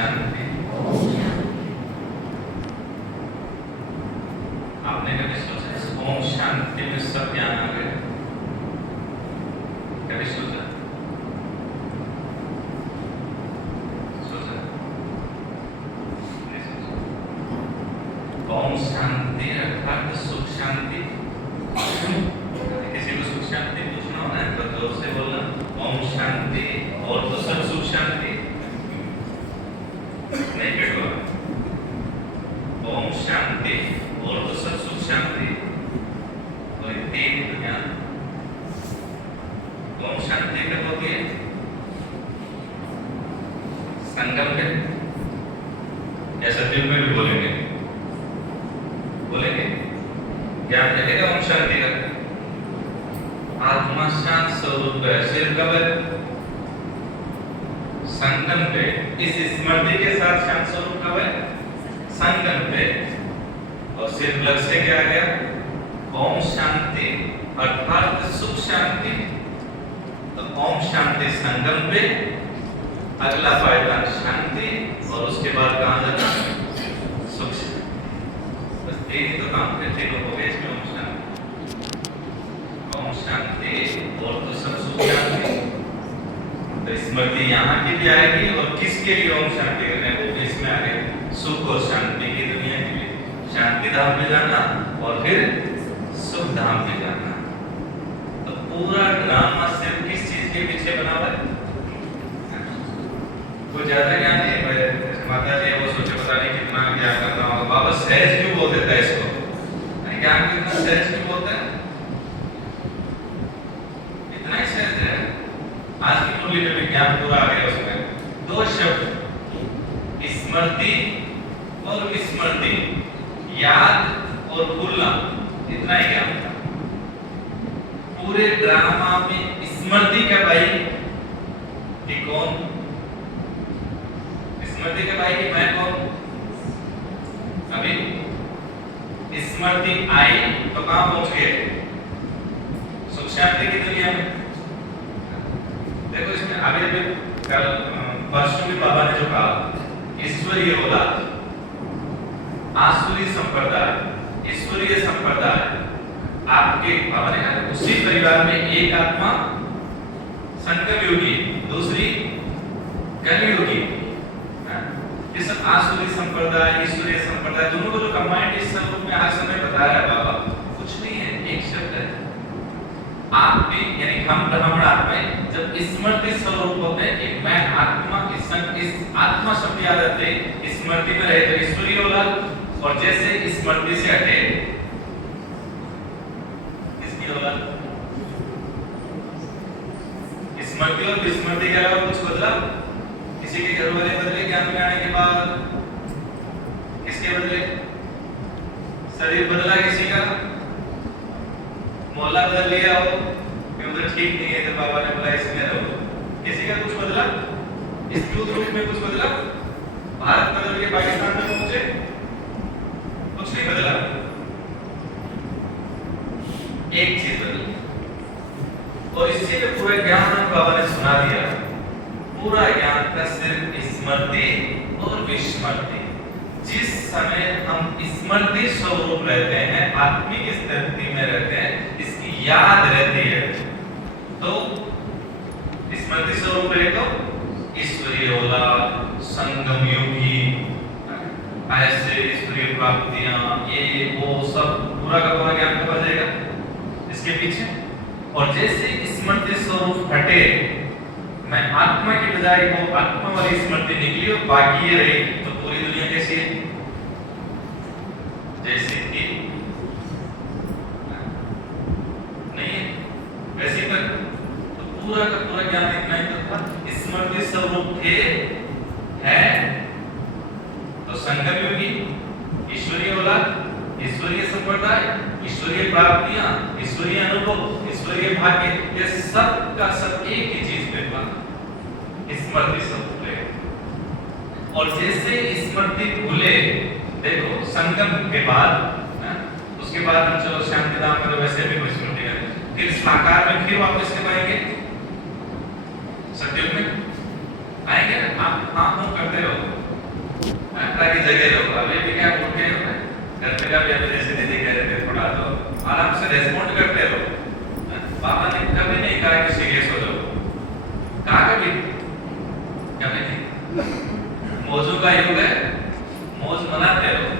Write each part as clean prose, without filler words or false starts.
शांति। आपने कभी सोचा इस ओम शांति में सब ज्ञान आ गया? कभी सोचा? ओम शांति अर्थात सुख शांति। किसी को सुख शांति पूछना हो ना तो जोर से बोलना ओम शांति, और तो सब सुख शांति नहीं बेटो। ओम शांति और तो सब सुख शांति, तो ये तीन दुनिया। ओम शांति कब होती है? संगम पे या सतयुग में भी बोलेंगे, बोलेंगे ज्ञान रहेगा ओम शांति का। आत्मा शांत स्वरूप है, सिर्फ कब है? संगम पे। इस स्मृति के साथ शांत स्वरूप कब है? संगम पे। और सिर्फ लक्ष्य क्या आ गया? ओम शांति अर्थात सुख शांति। तो ओम शांति संगम पे, अगला पायदान शांति, और उसके बाद कहां जाना? सुख शांति। बस तीन तो काम करते हो गए इसमें। ओम शांति और तो सब सुख शांति। तो स्मृति यहाँ की भी आएगी, और किसके लिए ओम शांति करने, वो भी इसमें आगे सुख और शांति की दुनिया के लिए। शांति धाम में जाना और फिर सुख धाम में जाना। तो पूरा ड्रामा सिर्फ किस चीज के पीछे बना हुआ है? कुछ ज्यादा ज्ञान नहीं। माता जी वो सोचे पता नहीं कितना ज्ञान करना होगा। बाबा सहज क्यों बोल देता है इसको? ज्ञान कितना सहज क्यों बोलता है? इतना ही सहज है। आज की मुरली में भी ज्ञान पूरा आ गया उसमें। दो शब्द स्मृति और विस्मृति, याद और भूलना, इतना ही ज्ञान था पूरे ड्रामा में। स्मृति का भाई कि कौन? स्मृति के भाई कि मैं कौन? अभी स्मृति आई तो कहां पहुंच गए? सुख शांति की दुनिया में। देखो इसमें अभी कल परसों भी बाबा ने जो कहा, ईश्वरीय औलाद, आसुरी संप्रदाय, ईश्वरीय संप्रदाय। आपके बाबा ने कहा उसी परिवार में एक आत्मा संकल्प योगी, दूसरी कलयुगी। ये सब आसुरी संप्रदाय, ईश्वरीय संप्रदाय, दोनों को जो कंबाइंड इस स्वरूप में हर समय बता रहा है बाबा, कुछ नहीं है, एक शब्द है। आप भी यानी हम ब्राह्मण आत्मा जब स्मृति स्वरूप होते हैं कि मैं आत्मा, इस आत्मा शब्द याद रखते, स्मृति में रहे तो ईश्वरीय औलाद, और जैसे स्मृति से हटे इसकी औलाद। स्मृति और विस्मृति के अलावा कुछ बदला? किसी के घर वाले बदले ज्ञान में आने के बाद? किसके बदले? शरीर बदला किसी का? मोहल्ला बदल लिया हो कि उधर ठीक नहीं है तो बाबा ने बोला इसमें रहो। किसी का कुछ बदला? इस युद्ध रूप में कुछ बदला? भारत बदल के पाकिस्तान में पहुंचे? कुछ नहीं बदला। एक चीज बदली, और इसी में पूरा ज्ञान बाबा ने सुना दिया। पूरा ज्ञान का सिर्फ स्मृति और विस्मृति। जिस समय हम स्मृति स्वरूप रहते हैं, आत्मिक स्थिति में रहते हैं, इसकी याद रहती है, तो स्मृति स्वरूप रहे तो ईश्वरीय औलाद, संगम योगी, ऐसे ईश्वरीय प्राप्तियां, ये वो सब पूरा का पूरा ज्ञान को बढ़ जाएगा इसके पीछे। और जैसे स्मृति स्वरूप हटे, मैं आत्मा की बजाय वो आत्मा वाली स्मृति निकली और बाकी ये रही, तो पूरी दुनिया कैसी है? जैसी थी नहीं है वैसी पर। तो पूरा का पूरा ज्ञान इतना ही तो था। स्मृति स्वरूप थे, है तो संगम योगी, ईश्वरीय औलाद, ईश्वरीय संप्रदाय, ईश्वरीय प्राप्तियां, ईश्वरीय अनुभव, ईश्वरीय भाग्य, ये सब का सब एक ही चीज पे था, स्मृति स्वरूप है। और जैसे स्मृति भूले, देखो संगम के बाद उसके बाद हम चलो शांति धाम में तो वैसे भी कोई स्मृति है, फिर साकार में फिर वापस कब आएंगे? सतयुग में आएंगे ना। आप हाँ करते रहो। का भी अभी जैसे दीदी कह रहे थे थोड़ा तो आराम से रेस्पॉन्ड करते रहो। बाबा ने कभी नहीं कहा कि सीरियस हो जाओ, कहा कभी नहीं। मौजों का युग है, मौज मनाते रहो।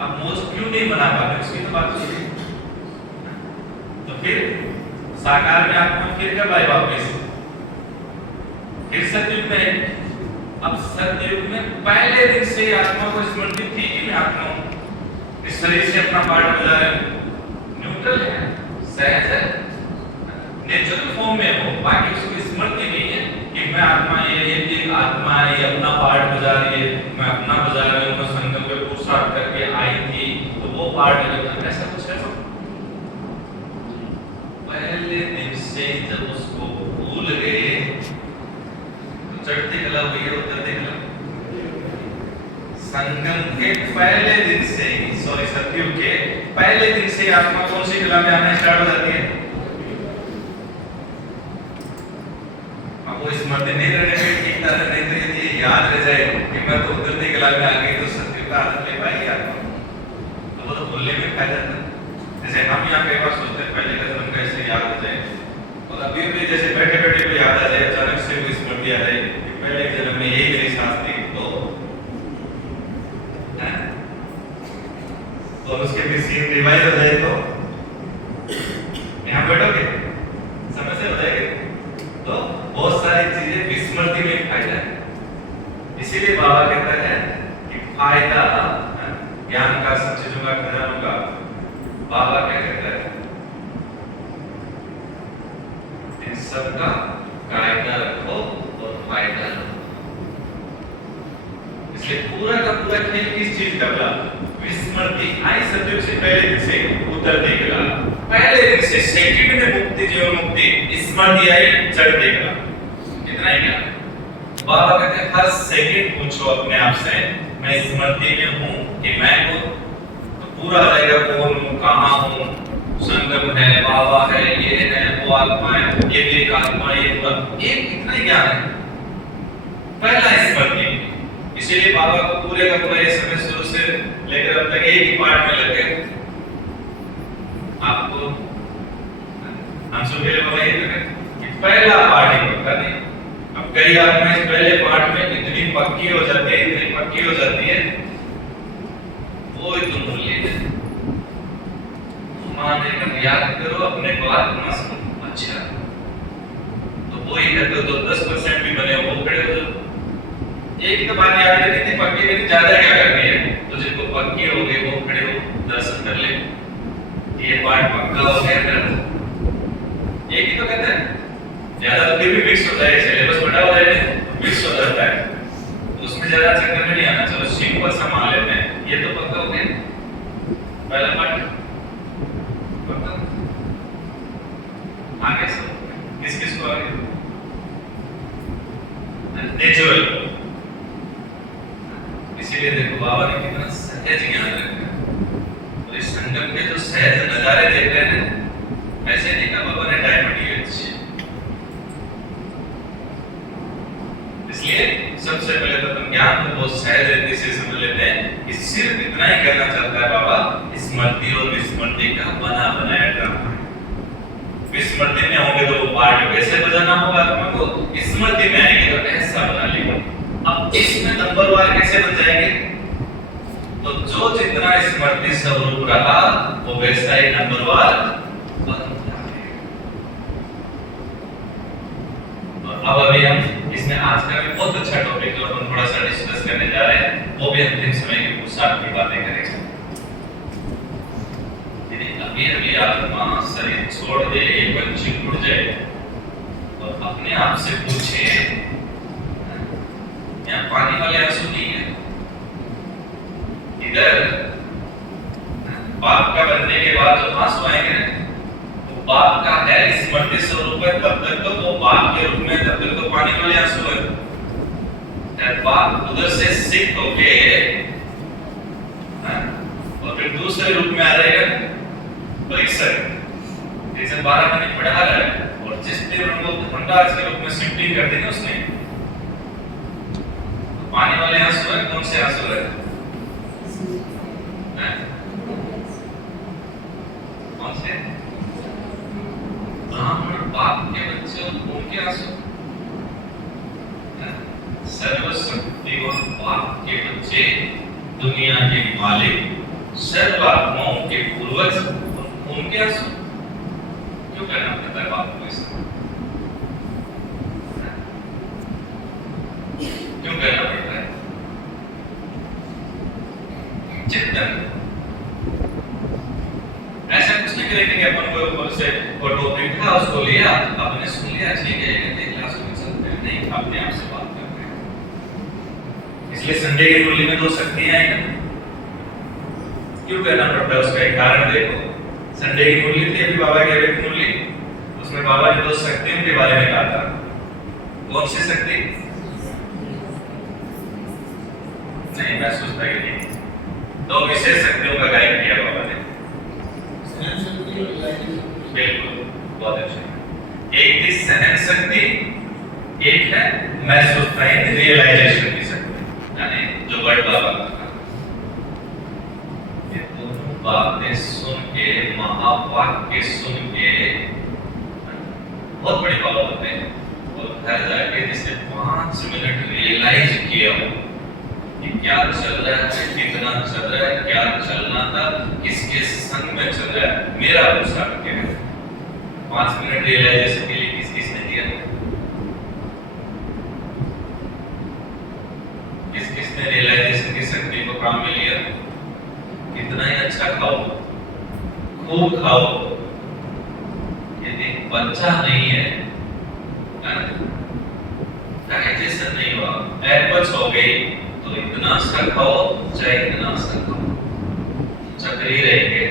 अब मौज क्यों नहीं मना पाते उसकी तो बात सुनिए। तो फिर साकार में आत्मा फिर कब आए वापस? फिर सतयुग में। अब सतयुग में पहले दिन से आत्मा को स्मृति थी कि नहीं? आत्मा इस शरीर से अपना पार्ट बजा रहे, न्यूट्रल है, सहज है, नेचुरल फॉर्म में हो। बाकी उसकी स्मृति नहीं है कि मैं आत्मा ये आत्मा है, ये अपना पार्ट बजा रही है, मैं अपना बजा रही हूँ, मैं संगम पे पुरुषार्थ करके आई थी तो वो पार्ट बजा, ऐसा कुछ है? पहले दिन से जब उसको भूल गए तो चढ़ती कला हुई है, उतरती कला। संगम के पहले दिन से ही, सॉरी सतयुग के पहले दिन से आत्मा कौन सी कला में आना स्टार्ट हो जाती है? अब वो स्मृति नहीं रहने पे ठीक तरह नहीं तो यदि याद रह जाए कि मैं तो उतरती कला में आ गई तो सतयुग का आनंद ले पाएगी आत्मा। तो वो तो भूलने में फायदा था। जैसे हम यहाँ कई बार सोचते हैं पहले का जन्म कैसे याद हो जाए, और अभी भी जैसे बैठे बैठे को याद आ जाए, अचानक से कोई स्मृति आ जाए कि पहले के जन्म में यही मेरी सांस थी, तो उसके भी सीन रिवाइज हो जाए तो यहाँ बैठोगे समय से हो जाएगा। तो बहुत सारी चीजें विस्मृति में फायदा है। इसीलिए बाबा कहता है कि फायदा ज्ञान का, सब चीजों का, खजानों का। बाबा क्या कहता है? इन सबका कायदा रखो और फायदा लो। इसलिए पूरा का पूरा खेल किस चीज का बला? विस्मृति आई सतयुग से पहले दिन से उतरते कला, पहले दिन से सेकंड में मुक्ति, जीवन मुक्ति, स्मृति आई चढ़ते कला। इतना ही क्या बाबा कहते हैं? हर सेकंड पूछो अपने आप से, मैं स्मृति में हूँ कि मैं हूँ? तो पूरा आ जाएगा कौन हूँ, कहाँ हूँ, संगम है, बाबा है, ये है, वो आत्मा है, ये भी एक आत्मा, ये पूरा एक इतना ही ज्ञान है। पहला स्मृति। इसीलिए बाबा को पूरे का पूरा ये समय शुरू से लेकर अब तक एक ही पार्ट में लगे। आपको हम सुबह बाबा ये कहते हैं कि पहला पार्ट ही पक्का नहीं। अब कई आत्मा इस पहले पार्ट में इतनी पक्की हो जाती है, इतनी पक्की हो जाती है, वो ही तुम भूल लेते। माने कम याद करो, अपने बात ना सुनो। अच्छा तो वो ही कहते हो तो 10% भी बने वो खड़े हो जाओ। एक ही तो बात याद रखनी थी, पक्की में ज्यादा क्या करनी है? तो जिनको पक्की हो गए वो खड़े हो, दर्शन कर ले, ये पार्ट पक्का हो गया। फिर एक ही तो कहते हैं, ज्यादा तो फिर भी मिक्स होता है, सिलेबस बड़ा हो जाए मिक्स हो जाता है, तो उसमें ज्यादा चक्कर में नहीं आना। चलो सिंपल सा मान लेते हैं, ये तो पक्का हो गया पहला पार्ट पक्का। आगे सब किस किस को आगे? नेचुरल। इसीलिए देखो बाबा ने कितना सहज ज्ञान रखा। और इस संगम के जो सहज नजारे देख रहे हैं, ऐसे नहीं कहा बाबा ने डायमंड ये अच्छी। इसलिए सबसे पहले तो हम ज्ञान को बहुत सहज रीति से समझ लेते हैं कि सिर्फ इतना ही कहना चाहता है बाबा, स्मृति और विस्मृति का बना बनाया ड्रामा है। विस्मृति में होंगे तो वो पार्ट कैसे बजाना होगा आत्मा को, स्मृति में आएंगे तो ऐसा बना लेंगे। अब इसमें नंबरवार कैसे बन जाएंगे? तो जो जितना स्मृति स्वरूप रहा वो वैसा ही नंबरवार बन जाएगा। और अब अभी हम इसमें आज का भी बहुत अच्छा टॉपिक जो हम थोड़ा सा डिस्कस करने जा रहे हैं, वो भी अंतिम समय की पुरुषार्थ की बातें करेंगे। यदि अभी आत्मा शरीर छोड़ दे, एक पंछी उड़ जाए और अपने आप से पूछे, यहाँ पानी वाले आंसू नहीं है, इधर बाप का बनने के बाद जो आंसू आएंगे वो बाप का है, स्मृति स्वरूप है, तब तक तो वो बाप के रूप में, तब तक तो पानी वाले आंसू है। जब बाप उधर से सिक होके और फिर दूसरे रूप में आ जाएगा परीक्षक, जैसे 12 महीने पढ़ा रहा है, और जिस दिन उनको धनराज के रूप में शिफ्टिंग कर दी ना उसने, पानी वाले आंसू है, कौन से आंसू है? बाप के बच्चे, दुनिया के मालिक, सर्वात्माओं के पूर्वज, उनके आंसू क्यों कहना पड़ता है बाप को? ऐसा क्यों कहना पड़ता है? चिंतन ऐसा कुछ नहीं करेंगे कि अपन को ऊपर से वो टॉपिक था उसको लिया, आपने सुन लिया, ठीक है, ये क्लास में चलते हैं, नहीं, अपने आप से बात करते हैं। इसलिए संडे की कुंडली में दो शक्तियां हैं ना, क्यों कहना पड़ता है? उसका एक कारण देखो। संडे की कुंडली थी अभी बाबा की अभी कुंडली, उसमें बाबा ने दो शक्तियों के बारे में कहा था। कौन सी शक्ति? नहीं, मैं सोचता कि नहीं, दो विशेष शक्तियों का गायन किया बाबा ने। बिल्कुल, बहुत अच्छा। एक थी सहन शक्ति, एक है मैं सोचता है रियलाइजेशन की शक्ति, यानी जो वर्ड बाबा का था। ये दोनों बातें सुन के, महावाक्य सुन के बहुत बड़ी बात होते हैं, और घर जाके जिसने 5 मिनट रियलाइज किया कि क्या चल रहा है, कितना चल रहा है, क्या चलना था, किसके संग में चल रहा है, मेरा अनुसार क्या है। 5 मिनट रियलाइजेशन के लिए किस किसने दिया? किस किसने रियलाइजेशन की शक्ति को काम में लिया? कितना ही अच्छा खाओ, खूब खाओ, यदि बच्चा नहीं है, डाइजेशन नहीं हुआ, एपच हो गई, तो इतना सा खाओ चाहे इतना सा खाओ, चक्री रहेंगे।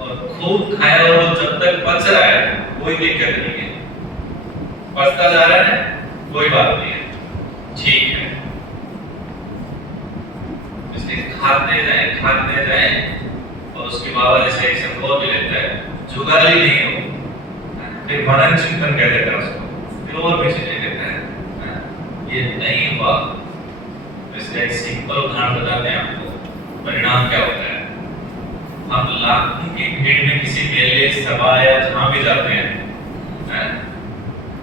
और खूब खाया और जब तक पच रहा है कोई दिक्कत नहीं है, पचता जा रहा है कोई बात नहीं है, ठीक है। इसलिए खाते जाए और उसके बाबा जैसे एक शब्द और भी लेता है, जुगाली नहीं हो, फिर मनन चिंतन कह देता है उसको, फिर और भी चीजें कहता है, ये नहीं हुआ। इसका एक सिंपल उदाहरण बताते हैं आपको, परिणाम क्या होता है। हम लाखों की भीड़ में किसी मेले, सभा या जहां भी जाते हैं,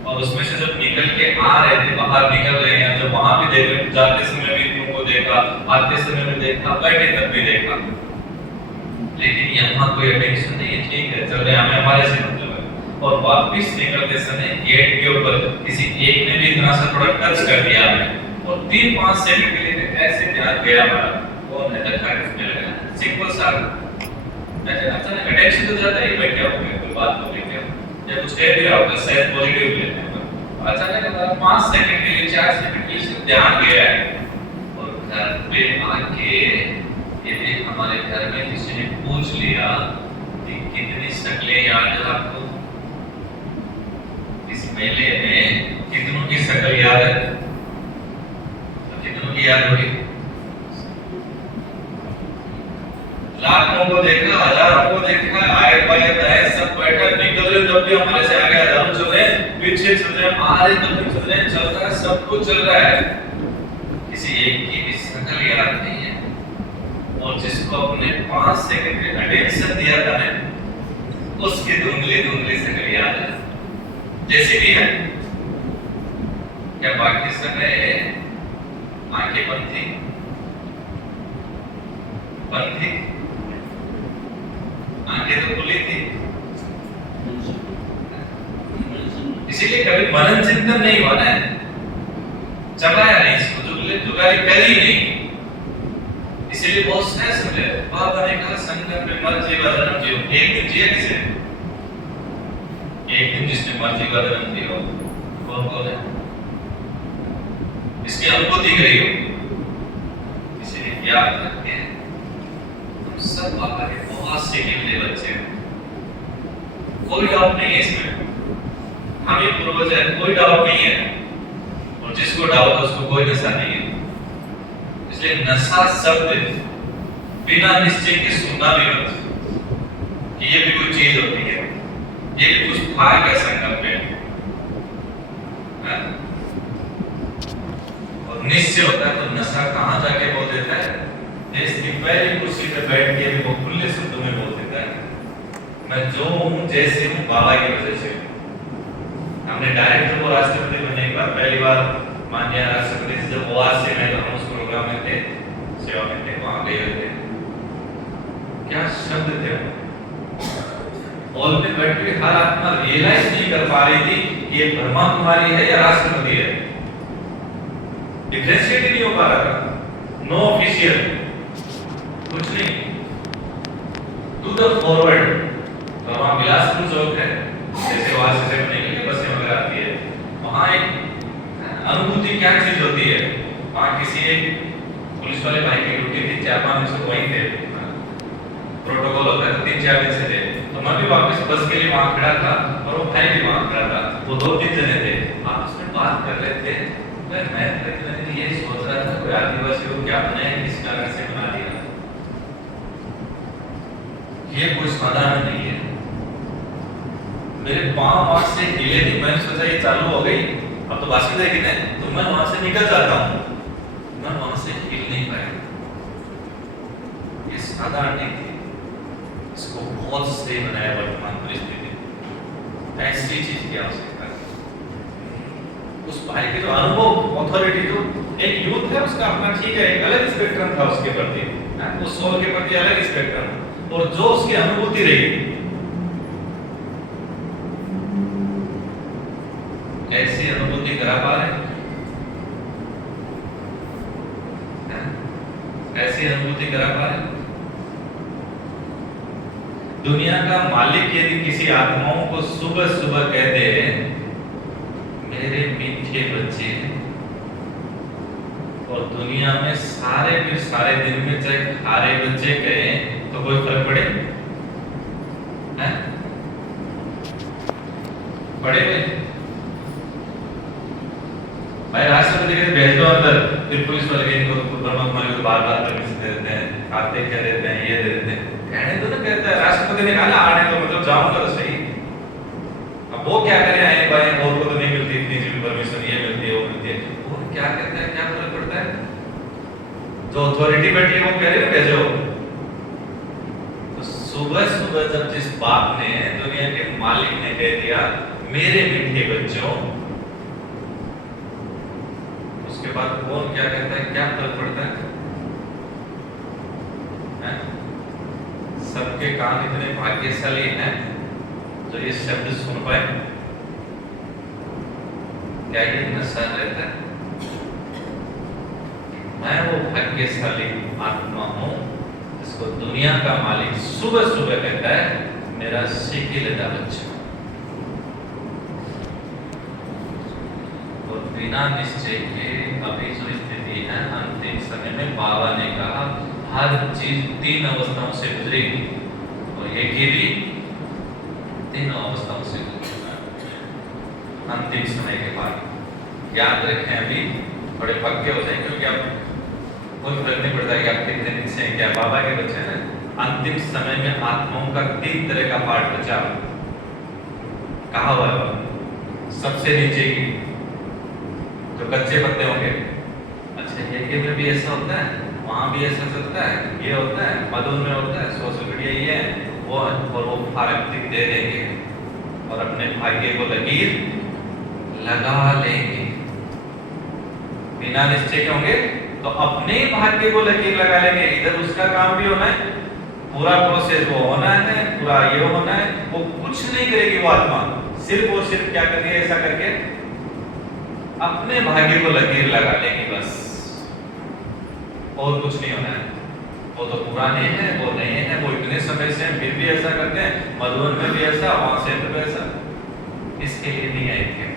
और उसमें से जब निकल के आ रहे थे, बाहर निकल रहे हैं, जब वहां भी देख रहे, जाते समय भी तुमको देखा, आते समय भी देखा, बैठे तब भी देखा, लेकिन यहाँ कोई अटेंशन नहीं है, ठीक है, चल रहे, हमें हमारे से मतलब है। और वापस निकलते समय गेट के ऊपर किसी एक ने भी इतना सा थोड़ा टच कर दिया हमें, और 3-5 सेकंड के लिए ऐसे ध्यान गया हमारा, कौन है, धक्का किसने लगा, सिंपल सा अचानक अटेंशन तो जाता है, भाई क्या हो गया, कोई बात हो गई क्या, या कुछ कह दिया होगा, शायद पॉजिटिव लेते हैं, अचानक हमारा 5 सेकंड के लिए, 4 सेकंड के लिए ध्यान गया है। और घर पे आके यदि हमारे घर में किसी ने पूछ लिया कि कितनी शक्लें याद है आपको, इस मेले में कितनों की शक्ल याद है, तो कितनों की याद होगी? लाखों को देखा, हजारों को देखा, आए बायत आए, सब बैठा, निकल रहे, जब भी हमारे से आगे हजारों चल रहे हैं, पीछे चल रहे हैं, आ रहे तब भी चल रहे हैं, चल रहा है, सब कुछ चल रहा है, किसी एक की भी शक्ल याद नहीं है। और जिसको अपने 5 सेकंड के अटेंशन दिया था ना, उसकी धुंधली शक्ल याद है, जैसी भी है। क्या बाकी समय आंखें बंद थी? आंखें तो खुली थी, इसीलिए कभी मनन चिंतन नहीं हुआ ना, चबाया नहीं इसको, जुगाली करी नहीं, इसीलिए बहुत सहज समझे। बाबा ने कहा संकट में मर जीवा जन्म जियो, एक दिन जिया किसे, एक दिन जिसने मर जीवा जन्म दिया, कौन है, इसकी अनुभूति गई हो, इसीलिए याद रखते हैं हम सब बाबा के बहुत से गिरते बच्चे हैं, कोई डाउट नहीं है इसमें, हम ये पूर्वज है, कोई डाउट नहीं है, और जिसको डाउट है उसको कोई नशा नहीं है। इसलिए नशा शब्द बिना निश्चय के सुनना भी मत, कि ये भी कोई चीज होती है, ये भी कुछ भाग का संकल्प है, और निश्चय होता है तो नशा कहाँ जाके बोल देता है, देश की पहली कुर्सी पे बैठ के भी वो खुले शब्दों में बोल देता है, मैं जो हूँ जैसे हूँ बाबा की वजह से। हमने डायरेक्ट वो राष्ट्रपति बनने के बाद पहली बार माननीय राष्ट्रपति से जब ओआरसी में तो हम उस प्रोग्राम में थे, सेवा में थे, वहां गए हुए थे, क्या शब्द थे हॉल में बैठ के हर आत्मा रियलाइज नहीं कर पा रही थी कि ये ब्रह्मा कुमारी है या राष्ट्रपति है, डिफरेंशिएट ही नहीं हो पा रहा था। नो ऑफिशियल कुछ नहीं, टू द फॉरवर्ड। तो वहां बिलासपुर चौक है, जैसे वहां से बनेगी बसें वगैरह आती है, वहां एक अनुभूति क्या चीज होती है। वहां किसी एक पुलिस वाले भाई की ड्यूटी थी, 4-5 दिन से वहीं थे, प्रोटोकॉल होता है, 3-4 दिन से थे। तो मैं भी वापस बस के लिए वहां खड़ा था और वो भाई भी वहां खड़ा था, वो 2-3 जने थे, आपस में बात कर रहे थे। मैं ये सोच रहा था कोई आदिवासी को क्या बनाया, किस कारण से बना दिया, ये कोई साधारण नहीं है। मेरे पांव वहां से हिले नहीं, मैंने सोचा ये चालू हो गई, अब तो बासी जाएगी ना, तो मैं वहां से निकल जाता हूं, मैं वहां से हिल नहीं पाया। ये साधारण नहीं थी, इसको बहुत सही बनाया वर्तमान परिस्थिति, ऐसी चीज की आवश्यकता। उस भाई के जो अनुभव, ऑथोरिटी, जो एक यूथ है उसका अपना ठीक है, एक अलग स्पेक्ट्रम था उसके प्रति, उस सोल के प्रति अलग स्पेक्ट्रम, और जो उसकी अनुभूति रही, ऐसी अनुभूति करा पा रहे, ऐसी अनुभूति करा पा रहे। दुनिया का मालिक यदि किसी आत्माओं को सुबह सुबह कहते हैं मेरे मीठे बच्चे, और दुनिया में सारे दिन में चाहे खारे बच्चे कहें तो कोई फर्क पड़े? पड़ेगा भाई। राष्ट्रपति के भेज दो अंदर, फिर पुलिस वाले इनको ब्रह्मा कुमारी को बार-बार परमिशन दे देते हैं, खाते क्या देते हैं, ये दे देते हैं, कहने तो ना कहता है राष्ट्रपति ने कहा ना आने तो मतलब जाऊंगा तो सही। अब वो क्या करे, आए बाएं और को तो नहीं मिलती इतनी सी परमिशन, ये मिलती है वो मिलती है, वो क्या कहता है, क्या फर्क पड़ता है? जो अथॉरिटी बैठी है वो कह रही है भेजो। तो सुबह सुबह जब जिस बाप ने, दुनिया के मालिक ने कह दिया मेरे मीठे बच्चों, उसके बाद कौन क्या कहता है, क्या फर्क पड़ता है? सबके कान इतने भाग्यशाली हैं जो ये शब्द सुन पाए। क्या ये नशा रहता है? मैं वो भाग्यशाली आत्मा हूं जिसको दुनिया का मालिक सुबह सुबह कहता है मेरा सीखिलेदा बच्चा। और बिना निश्चय के अभी जो स्थिति है, अंतिम समय में बाबा ने कहा हर चीज 3 अवस्थाओं से गुजरेगी, और ये भी 3 अवस्थाओं से गुजरेगा अंतिम समय के बाद। याद रखें, अभी थोड़े पक्के हो जाएंगे, क्योंकि अब कोई फर्क नहीं पड़ता कि आप कितने दिन से क्या बाबा के बच्चे हैं। अंतिम समय में आत्माओं का 3 तरह का पार्ट बचा, कहा हुआ है सबसे नीचे की जो कच्चे पत्ते होंगे। अच्छा, ये में भी ऐसा होता है, वहां भी ऐसा चलता है, ये होता है, मधुन में होता है, सोशल मीडिया ये है वो है, और वो फारक्तिक दे देंगे और अपने भाग्य को लकीर लगा लेंगे। बिना निश्चय के होंगे तो अपने भाग्य को लकीर लगा लेंगे। इधर उसका काम भी होना है, पूरा प्रोसेस वो होना है, पूरा ये होना है, वो कुछ नहीं करेगी वो आत्मा, सिर्फ और सिर्फ क्या करेगी, ऐसा करके अपने भाग्य को लकीर लगा लेगी बस, और कुछ नहीं होना है। वो तो पुराने हैं, वो नए हैं, वो इतने समय से फिर भी ऐसा करते हैं, मधुबन में भी ऐसा, वहां से भी ऐसा, इसके लिए नहीं आए थे।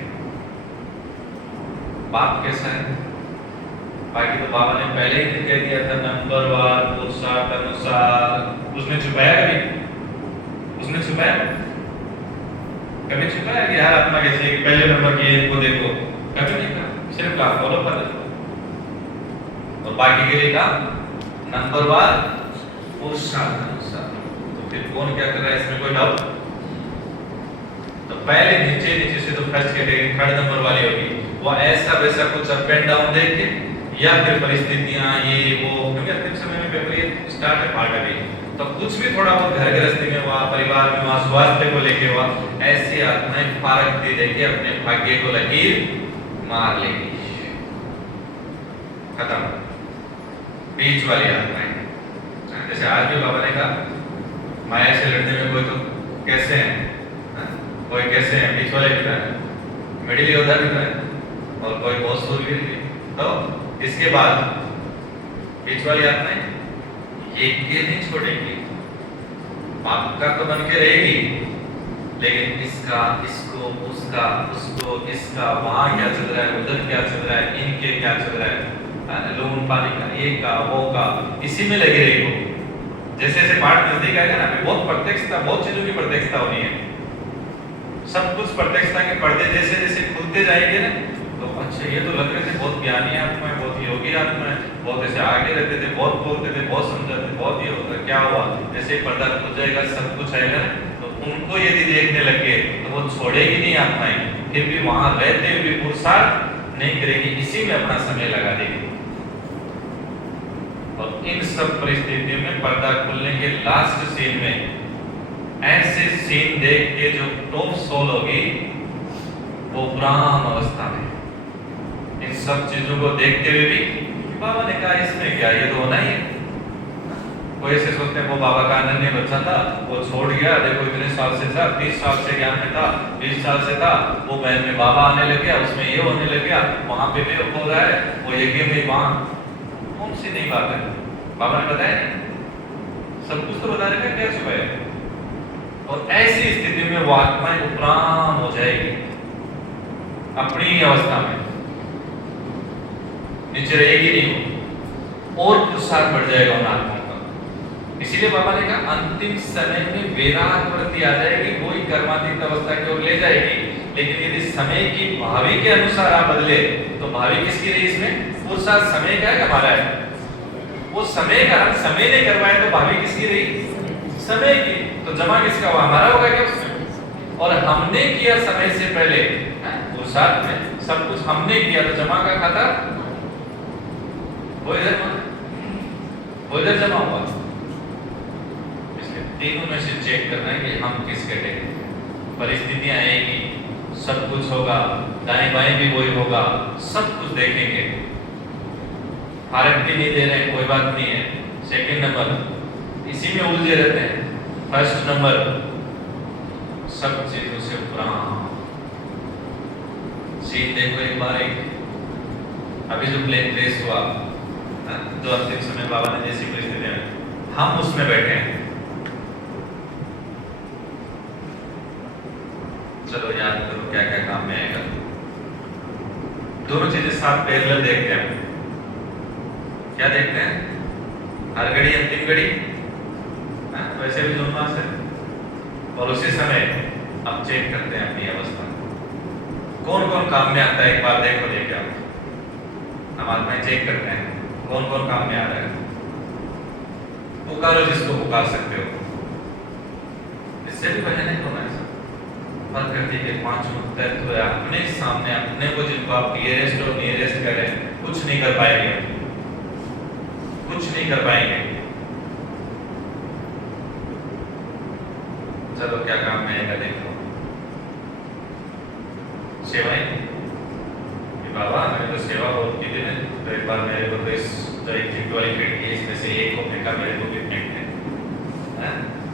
बाप कैसा है? बाकी तो बाबा ने पहले ही कह दिया था नंबरवार पुरुषार्थ अनुसार। उसने छुपाया कभी? उसने छुपाया कभी? छुपाया कि हर आत्मा कैसे कि पहले नंबर की इनको देखो? कभी नहीं कहा, सिर्फ कहा फॉलो कर, और बाकी के लिए कहा नंबरवार पुरुषार्थ अनुसार। तो फिर कौन क्या कर रहा है, इसमें कोई डाउट? तो पहले नीचे से तो फर्स्ट कैटेगरी 3rd नंबर वाली होगी, वो ऐसा वैसा कुछ अप एंड डाउन देख के, या फिर परिस्थितियां ये वो, क्योंकि अंतिम समय में पेपर ये स्टार्ट है पार्ट अभी, तो कुछ भी थोड़ा बहुत घर गृहस्थी में हुआ, परिवार में हुआ, स्वास्थ्य को लेके हुआ, ऐसी आत्माएं फारक्ती देके अपने भाग्य को लकीर मार लेगी। खत्म। बीच वाली आत्माएं, जैसे आज भी बाबा ने कहा माया से लड़ने में कोई तो कैसे है, कोई कैसे है, बीच वाले भी है, मिडिल योद्धा भी है, और कोई बहुत सूरवीर भी। तो इसके बाद बीच वाली आत्माएं ये नहीं छोड़ेगी, आपका तो बन के रहेगी, लेकिन इसका, इसको, उसका, उसको, इसका, वहां क्या चल रहा है, उधर क्या चल रहा है, इनके क्या चल रहा है, लोन पानी का, ये का, वो का, इसी में लगी रही हो। जैसे जैसे पाठ नजदीक आएगा ना, अभी बहुत प्रत्यक्षता, बहुत चीजों की प्रत्यक्षता होनी है, सब कुछ प्रत्यक्षता के पर्दे जैसे जैसे खुलते जाएंगे ना, तो अच्छा ये तो लग रहे थे बहुत ज्ञानी आत्मा है, बहुत योगी आत्मा है, बहुत ऐसे आगे रहते थे, बहुत बोलते थे, बहुत समझाते, बहुत ये होता, क्या हुआ, जैसे पर्दा खुल जाएगा, सब कुछ आएगा ना, तो उनको यदि देखने लगे तो वो छोड़ेगी नहीं आत्माएं, फिर भी वहां रहते हुए भी पुरुषार्थ नहीं करेगी, इसी में अपना समय लगा देगी। और इन सब परिस्थितियों में पर्दा खुलने के लास्ट सीन में ऐसे सीन देख के जो टॉप सोल होगी वो ब्राह्म अवस्था में, इन सब चीजों को देखते हुए भी बाबा ने कहा इसमें क्या, ये तो होना ही है। कोई ऐसे सोचते हैं वो बाबा का अनन्य बच्चा था, वो छोड़ गया, देखो इतने साल से था, 30 साल से ज्ञान में था, 20 साल से था, वो बहन में बाबा आने लग गया, उसमें ये होने लग गया, वहां पे भी हो रहा है, वो यज्ञ में वहां, कौन सी नहीं बात है, बाबा ने बताया सब कुछ तो बताने का क्या छुपा है। और ऐसी स्थिति में वो आत्माएं उपराम हो जाएगी, अपनी अवस्था में नीचे रहेगी नहीं, और पुरुषार्थ बढ़ जाएगा उन आत्माओं का। इसीलिए बाबा ने कहा अंतिम समय में वैराग वृत्ति आ जाएगी, वही कर्मातीत अवस्था की ओर ले जाएगी। लेकिन यदि समय की भावी के अनुसार आप बदले तो भावी किसकी रही, इसमें पुरुषार्थ समय क्या है हमारा है, वो समय का हम समय ने करवाया तो भावी किसकी रही, समय की, तो जमा किसका हुआ, हमारा होगा क्या उसमें। और हमने किया समय से पहले पुरुषार्थ में सब कुछ हमने किया, तो जमा का खाता वो इधर जमा हुआ। इसलिए तीनों में से चेक करना है कि हम किस कैटेगरी, परिस्थितियां आएगी, सब कुछ होगा, दाएं बाएं भी वही होगा, सब कुछ देखेंगे, गारंटी नहीं दे रहे हैं, कोई बात नहीं है। सेकंड नंबर इसी में उलझे रहते हैं। फर्स्ट नंबर सब चीजों से उपराम सीन देखो एक बार, एक अभी जो प्लेन क्रैश हुआ, जो अंतिम समय बाबा ने जैसी परिस्थिति में हम उसमें बैठे हैं, चलो याद करो क्या क्या काम में आएगा। दोनों चीजें साथ पैरेलल देखते हैं, क्या देखते हैं, हर घड़ी अंतिम घड़ी, वैसे भी दोनों है, और उसी समय हम चेक करते हैं अपनी अवस्था, कौन कौन काम में आता है, एक बार देखो लेके आओ, हम आत्माएं चेक करते हैं कौन कौन काम में आ रहा है, पुकारो जिसको पुकार सकते हो, इससे भी भजन नहीं होना है। प्रकृति के पांचों तत्व अपने सामने, अपने को जिनको आप डियरेस्ट और नियरेस्ट करें, कुछ नहीं कर पाएंगे, कुछ नहीं कर पाएंगे। चलो क्या काम में आएगा देखो, सेवाएं, बाबा मैंने तो सेवा बहुत की थी, तो एक बार मेरे को तो इस जो एक वाली खिड़की इसमें से एक को फेंका, मेरे को भी फेंक दे,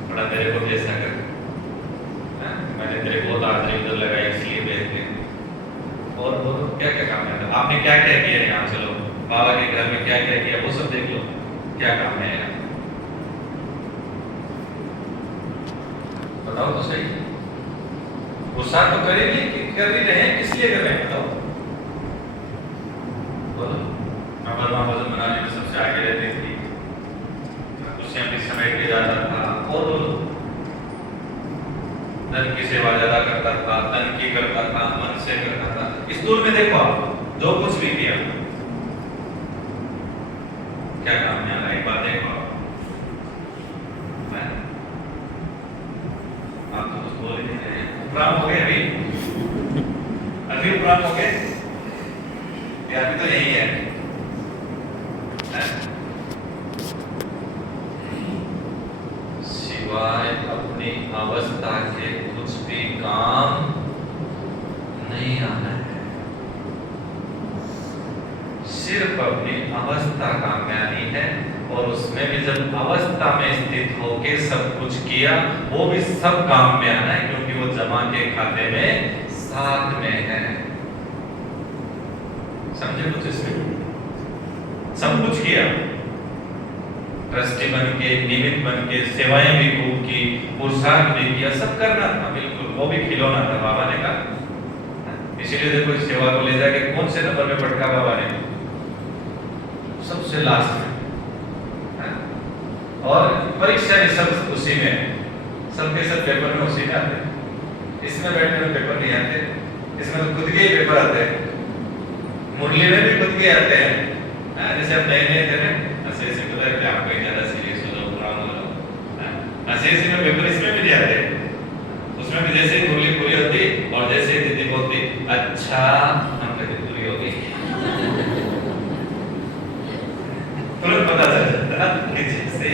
थोड़ा मेरे को भी ऐसा कर, मैंने तेरे को बहुत आदरी उधर लगाई इसलिए भेज दे। और वो क्या क्या काम है, आपने क्या क्या किया यहाँ, चलो बाबा के घर में क्या क्या किया वो सब देख लो, क्या काम है यहाँ, बताओ तो सही। गुस्सा तो कर ही नहीं, कर ही रहे हैं, किस लिए कर रहे हैं बताओ, बोलो। मैं वजन बनाने में सबसे आगे रहती थी, कुर्सियां भी समेट के जाता था, और बोलो धन की सेवा ज्यादा करता था, धन की करता था, मन से करता था। इस दूर में देखो आप जो कुछ भी किया क्या काम में आ रहा है, एक बार देखो आप तो कुछ बोल ही नहीं रहे, उपराम हो गए अभी उपराम हो गए, अभी तो यही है, सिवाय अपनी अवस्था के कुछ भी काम नहीं आना है। सिर्फ सिर्फ अपनी अवस्था कामयाबी है, और उसमें भी जब अवस्था में स्थित होके सब कुछ किया, वो भी सब काम में आना है, क्योंकि वो जमा के खाते में साथ में है। समझे कुछ इसमें? सब कुछ किया, ट्रस्टी बन के, निमित्त बन के, सेवाएं भी खूब की, पुरुषार्थ भी किया, सब करना था बिल्कुल, वो भी खिलौना था बाबा ने कहा। इसीलिए देखो इस सेवा को ले जाके कौन से नंबर में पटका बाबा ने? सबसे लास्ट में। और परीक्षा भी सब उसी में, सबके सब पेपर में उसी में आते हैं। इसमें बैठने में पेपर नहीं आते, इसमें तो खुद के ही पेपर आते हैं। मुरली में भी खुद के आते हैं। जैसे हम नए नए थे ना, ऐसे ऐसे पता है कि आप कहीं ज्यादा सीरियस हो जाओ, पुराना हो जाओ, ऐसे ऐसे में पेपर इसमें भी नहीं आते। उसमें भी जैसे ही मुरली पूरी होती और जैसे ही दीदी बोलती अच्छा हम कभी पूरी होगी, तुरंत पता चल जाता है कि जैसे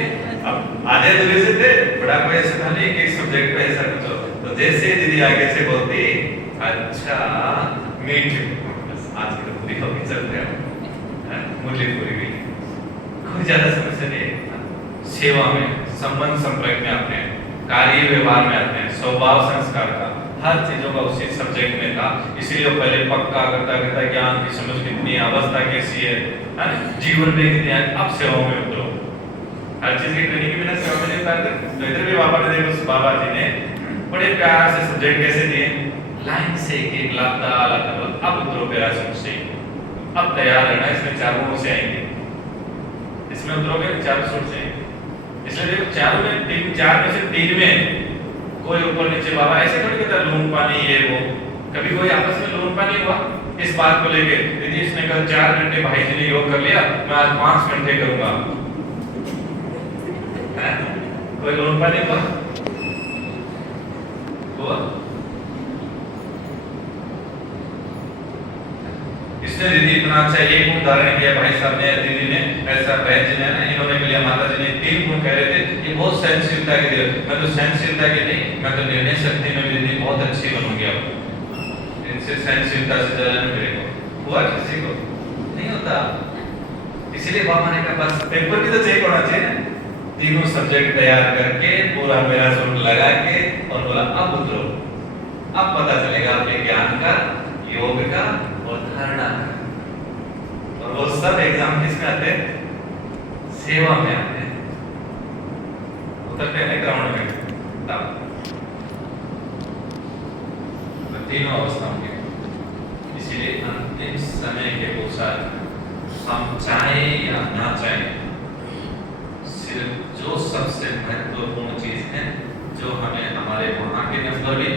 अब आधे दूरी से थे, बड़ा कोई ऐसा था नहीं कि सब्जेक्ट पे ऐसा कुछ हो, तो जैसे ही दीदी आगे से बोलती अच्छा मीट, बस आज की तो पूरी होगी, चलते हैं मुरली पूरी गई, कोई ज्यादा समस्या नहीं है। सेवा में, संबंध संपर्क में आते हैं, कार्य व्यवहार में आते हैं, स्वभाव संस्कार का, हर चीजों का उसी सब्जेक्ट में था। इसीलिए वो पहले पक्का करता करता ज्ञान की समझ कितनी, अवस्था कैसी है, जीवन में कितनी है, अब सेवा में उतरो। हर चीज की ट्रेनिंग के बिना सेवा में नहीं उतारते। तो इधर भी बाबा ने देखो, बाबा जी ने बड़े प्यार से सब्जेक्ट कैसे दिए, लाइन से एक लाता लाता बोल, अब उतरो पैराशूट से, अब तैयार रहना, इसमें चारों से आएंगे, इसमें उतरोगे चारों सूट से। इसलिए देखो चारों में तीन, चार में से तीन में कोई ऊपर नीचे, बाबा ऐसे थोड़ी कहता लून पानी ये वो। कभी कोई आपस में लून पानी हुआ इस बात को लेके? दीदी इसने कल 4 घंटे भाई जी ने योग कर लिया, मैं आज 5 घंटे करूंगा, कोई लून पानी हुआ? इसने दीदी इतना अच्छा एक गुण धारण किया, भाई साहब ने, दीदी ने, ऐसा बहन जी ने ना, इन्होंने भी लिया, माता जी ने 3 गुण कह रहे थे, ये बहुत सहनशीलता के दिए। मैं तो सहनशीलता के नहीं, मैं तो निर्णय शक्ति में भी दीदी बहुत अच्छी बनूंगी। अब इनसे सहनशीलता से जलन मेरे को हुआ, किसी को नहीं होता। इसीलिए बाबा ने कहा बस पेपर भी तो चेक होना चाहिए ना, तीनों सब्जेक्ट तैयार करके पूरा मेरा सूट लगा के, और बोला अब उतरो, अब पता चलेगा आपके ज्ञान का, योग का और धारणा का। और वो सब एग्जाम किसमें आते हैं? सेवा में आते हैं, उतरते हैं ग्राउंड में तब। तीनों अवस्थाओं के, इसीलिए अंतिम समय के अनुसार हम चाहे या ना चाहे, सिर्फ जो सबसे महत्वपूर्ण चीज है, जो हमें हमारे वहां के नंबर भी,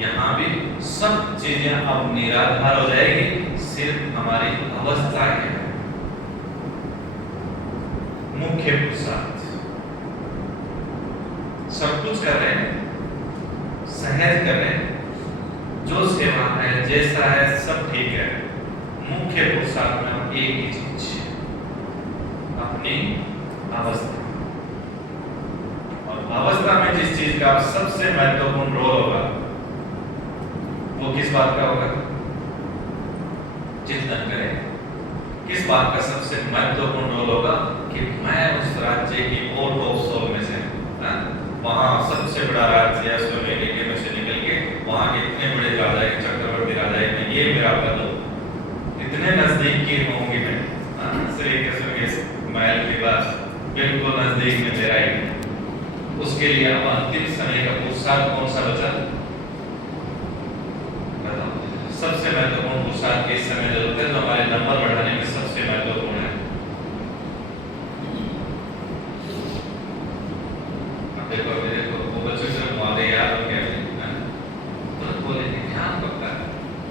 यहाँ भी सब चीजें अब निराधार हो जाएगी, सिर्फ हमारी अवस्था है मुख्य पुरुषार्थ। सब कुछ कर रहे हैं, सहज कर रहे हैं, जो सेवा है जैसा है सब ठीक है, मुख्य पुरुषार्थ में हम एक ही चीज, अपनी अवस्था। और अवस्था में जिस चीज का सबसे महत्वपूर्ण रोल होगा, वो किस बात का होगा? चिंतन करें, किस बात का सबसे महत्वपूर्ण रोल होगा कि मैं उस राज्य की और टॉप में से, वहां सबसे बड़ा राज्य है, अश्वमेध में से निकल के वहां के इतने बड़े राजा के, चक्रवर्ती राजा है, ये मेरा पद हो, इतने नजदीक की होंगी मैं, श्री कृष्ण के महल के पास बिल्कुल नजदीक में मेरा ही। उसके लिए अब अंतिम समय का पुरुषार्थ कौन सा बचा? सबसे महत्वपूर्ण पुरुषार्थ की इस समय जरूरत है, जो हमारे नंबर बढ़ाने में सबसे महत्वपूर्ण है। अब देखो वो बच्चों से मुआवजे याद हो गया, तो बोलेंगे ध्यान पक्का,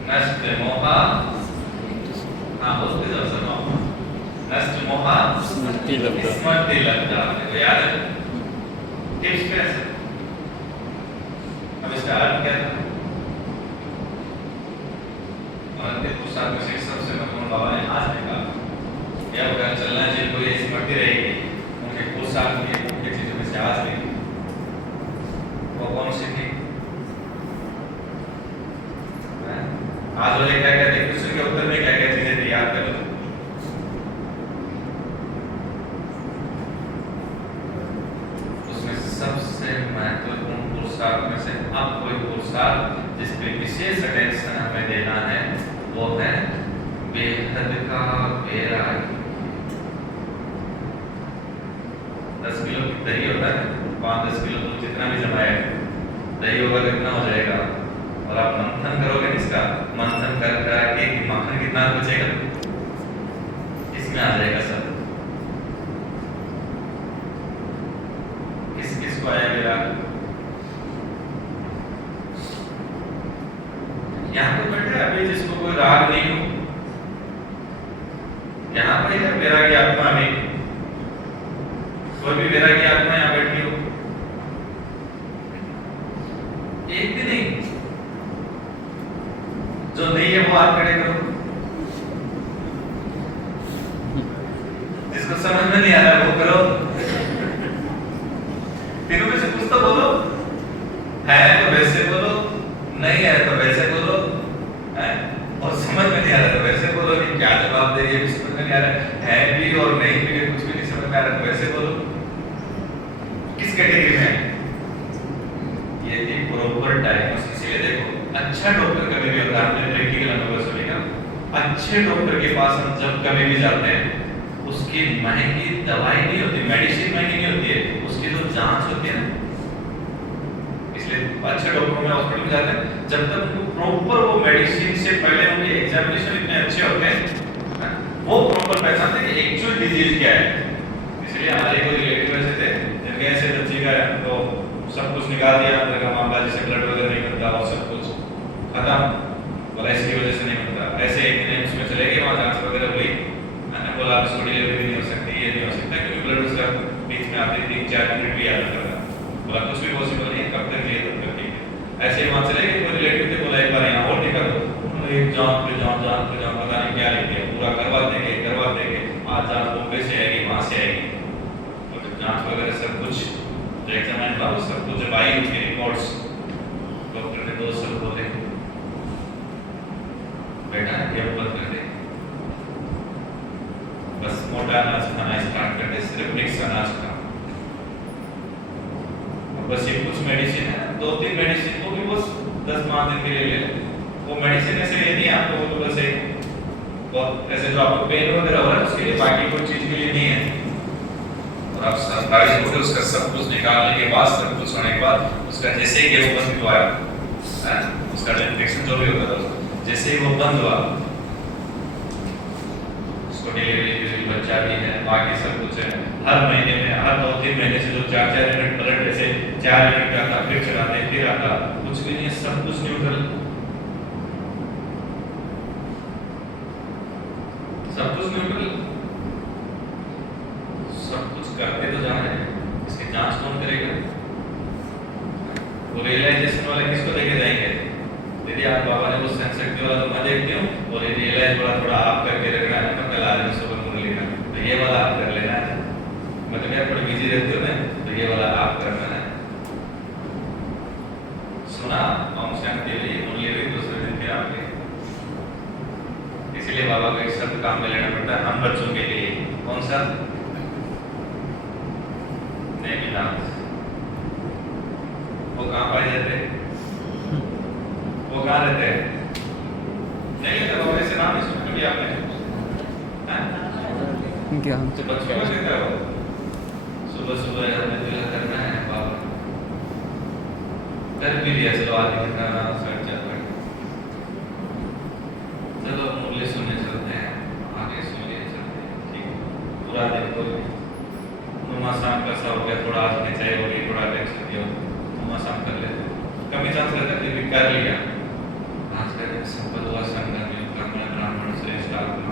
नष्ट मोहा, हाँ बोलते जाओ सर, नष्ट मोहा स्मृति लब्धा, देखो याद है टिप्स क्या है? अब इसका अर्थ क्या था? पुरुषार्थ में से सबसे महत्वपूर्ण बाबा ने आज में कहा, यह अगर चलना जिनको ये स्मृति रहेगी, उनके पुरुषार्थ की मुख्य चीजों में से आज रहेगी, वो कौन सी थी? आज वाले क्या क्या थे, क्वेश्चन के उत्तर में क्या क्या चीजें थी, याद कर लो। विशेष अटेंशन हमें देना है वो है बेहद का बेराग। 10 किलो दही होता है, 5-10 किलो दूध जितना भी जमाए दही होगा कितना हो जाएगा, और आप मंथन करोगे इसका, मंथन कर के मक्खन कितना बचेगा, इसमें आ जाएगा सब। किस किस को आया बेराग? यहाँ पे बैठे अभी जिसको कोई राग नहीं हो, यहाँ पर है वैरागी आत्मा में, कोई भी वैरागी आत्मा यहाँ बैठी हो, एक भी नहीं। जो नहीं है वो हाथ खड़े करो, जिसको समझ में नहीं आ रहा वो करो। तीनों में से कुछ तो बोलो, है तो वैसे बोलो, नहीं है तो वैसे बोलो, है और समझ में नहीं आ रहा तो वैसे बोलो। नहीं क्या जवाब दे, ये भी समझ में नहीं आ रहा है भी और नहीं भी, कुछ भी नहीं समझ में आ रहा तो वैसे बोलो। किस कैटेगरी में है? ये थी प्रॉपर डायग्नोसिस। इसलिए देखो अच्छा डॉक्टर कभी भी होता है, आपने प्रैक्टिकल अनुभव सुनेगा, अच्छे डॉक्टर के पास हम जब कभी भी जाते हैं उसकी महंगी दवाई नहीं होती, मेडिसिन महंगी नहीं होती है, उसकी जो जांच होती है ना, इसलिए अच्छे डॉक्टर में हॉस्पिटल में जाते हैं, जब तक उनको प्रॉपर वो मेडिसिन से पहले उनके एग्जामिनेशन इतने अच्छे होते हैं, वो प्रॉपर पहचानते हैं कि एक्चुअल डिजीज क्या है। इसलिए हमारे कोई रिलेटिव ऐसे थे जिनके ऐसे बच्ची का तो सब कुछ निकाल दिया अंदर का मामला, जैसे ब्लड वगैरह नहीं बनता और सब कुछ खत्म, बोला इसकी वजह से नहीं बनता। ऐसे एक दिन उसमें चले गए, वहाँ जांच वगैरह हुई, मैंने बोला इसको डिलीवरी नहीं हो सकती, ये नहीं हो सकता, क्योंकि ब्लड उसका बीच में आते 3-4 मिनट भी याद करता, बोला कुछ भी पॉसिबल नहीं है, कब तक लिए तब तक ठीक है। ऐसे ही वहाँ चले गए, कोई रिलेटिव थे, बोला एक बार यहाँ और दिखा दो, उन्होंने एक जांच पे जांच पता नहीं क्या लिख दिया, पूरा करवा देंगे, आज जांच बॉम्बे से आएगी, वहाँ से आएगी, और जांच वगैरह सब कुछ जो एग्जामिन हुआ वो सब कुछ जब आई उसकी रिपोर्ट्स, डॉक्टर ने 2 शब्द बोले, बेटा ये बंद कर दे, बस मोटा अनाज खाना स्टार्ट कर दे, सिर्फ मिक्स अनाज खा, बस ये कुछ मेडिसिन है, 2-3 मेडिसिन, वो भी बस 10-12 दिन के लिए ले लो। वो मेडिसिन ऐसे ये नहीं आपको, वो बस एक बहुत ऐसे जो आपको पेन वगैरह हो रहा है उसके लिए, बाकी कोई चीज के लिए नहीं है। और आप सरकारी होकर उसका सब कुछ निकालने के बाद, सब कुछ होने के बाद, उसका जैसे ही वो बंद हुआ है, उसका जो इन्फेक्शन जो भी होता था जैसे ही वो बंद हुआ, उसको डिलीवरी बच्चा भी है, बाकी सब कुछ है। हर महीने में, हर 2-3 महीने से जो 4-4 यूनिट ब्लड जैसे 4 यूनिट का आता, फिर चलाते, फिर आता, कुछ भी नहीं, सब कुछ न्यूट्रल, सब कुछ न्यूट्रल, सब कुछ करते तो जा रहे हैं, इसकी जांच कौन करेगा? वो रियलाइजेशन वाले किसको लेके जाएंगे? यदि आप बाबा ने वो सेंसिटिव वाला तो मैं देखती हूँ, और ये रियलाइज थोड़ा आप करके रखना है, कल आ रहे सुबह मुरली का, तो ये वाला आप कर लेना है, मतलब यार थोड़ी बिजी रहती हो ना, तो ये वाला आप करना है। सुना ओम शांति हुई, मुरली हुई, दूसरे दिन फिर आपके, इसलिए बाबा को एक शब्द काम में लेना पड़ता है हम बच्चों के लिए। कौन सा? नेमिनाथ। वो कहाँ पाए जाते हैं? वो कहाँ रहते हैं? नहीं लेते बाबा, ऐसे नाम नहीं सुना कभी आपने? क्या तो बच्चों को देता है वो, सुबह सुबह हमें तिलक करना है बाबा, कर भी लिया, चलो आगे करना सर चल रहा है, चलो मुरली सुनने चलते हैं, आगे सुनिए चलते हैं, ठीक पूरा दिन तो नुमा शाम का सा हो गया, थोड़ा आज की चाय हो गई, थोड़ा टेंशन दिया, नुमा शाम कर लेते, कभी चांस रहता है फिर कर लिया। आज का दिन सफल हुआ, संगम में ब्राह्मण ब्राह्मण श्रेष्ठ आत्मा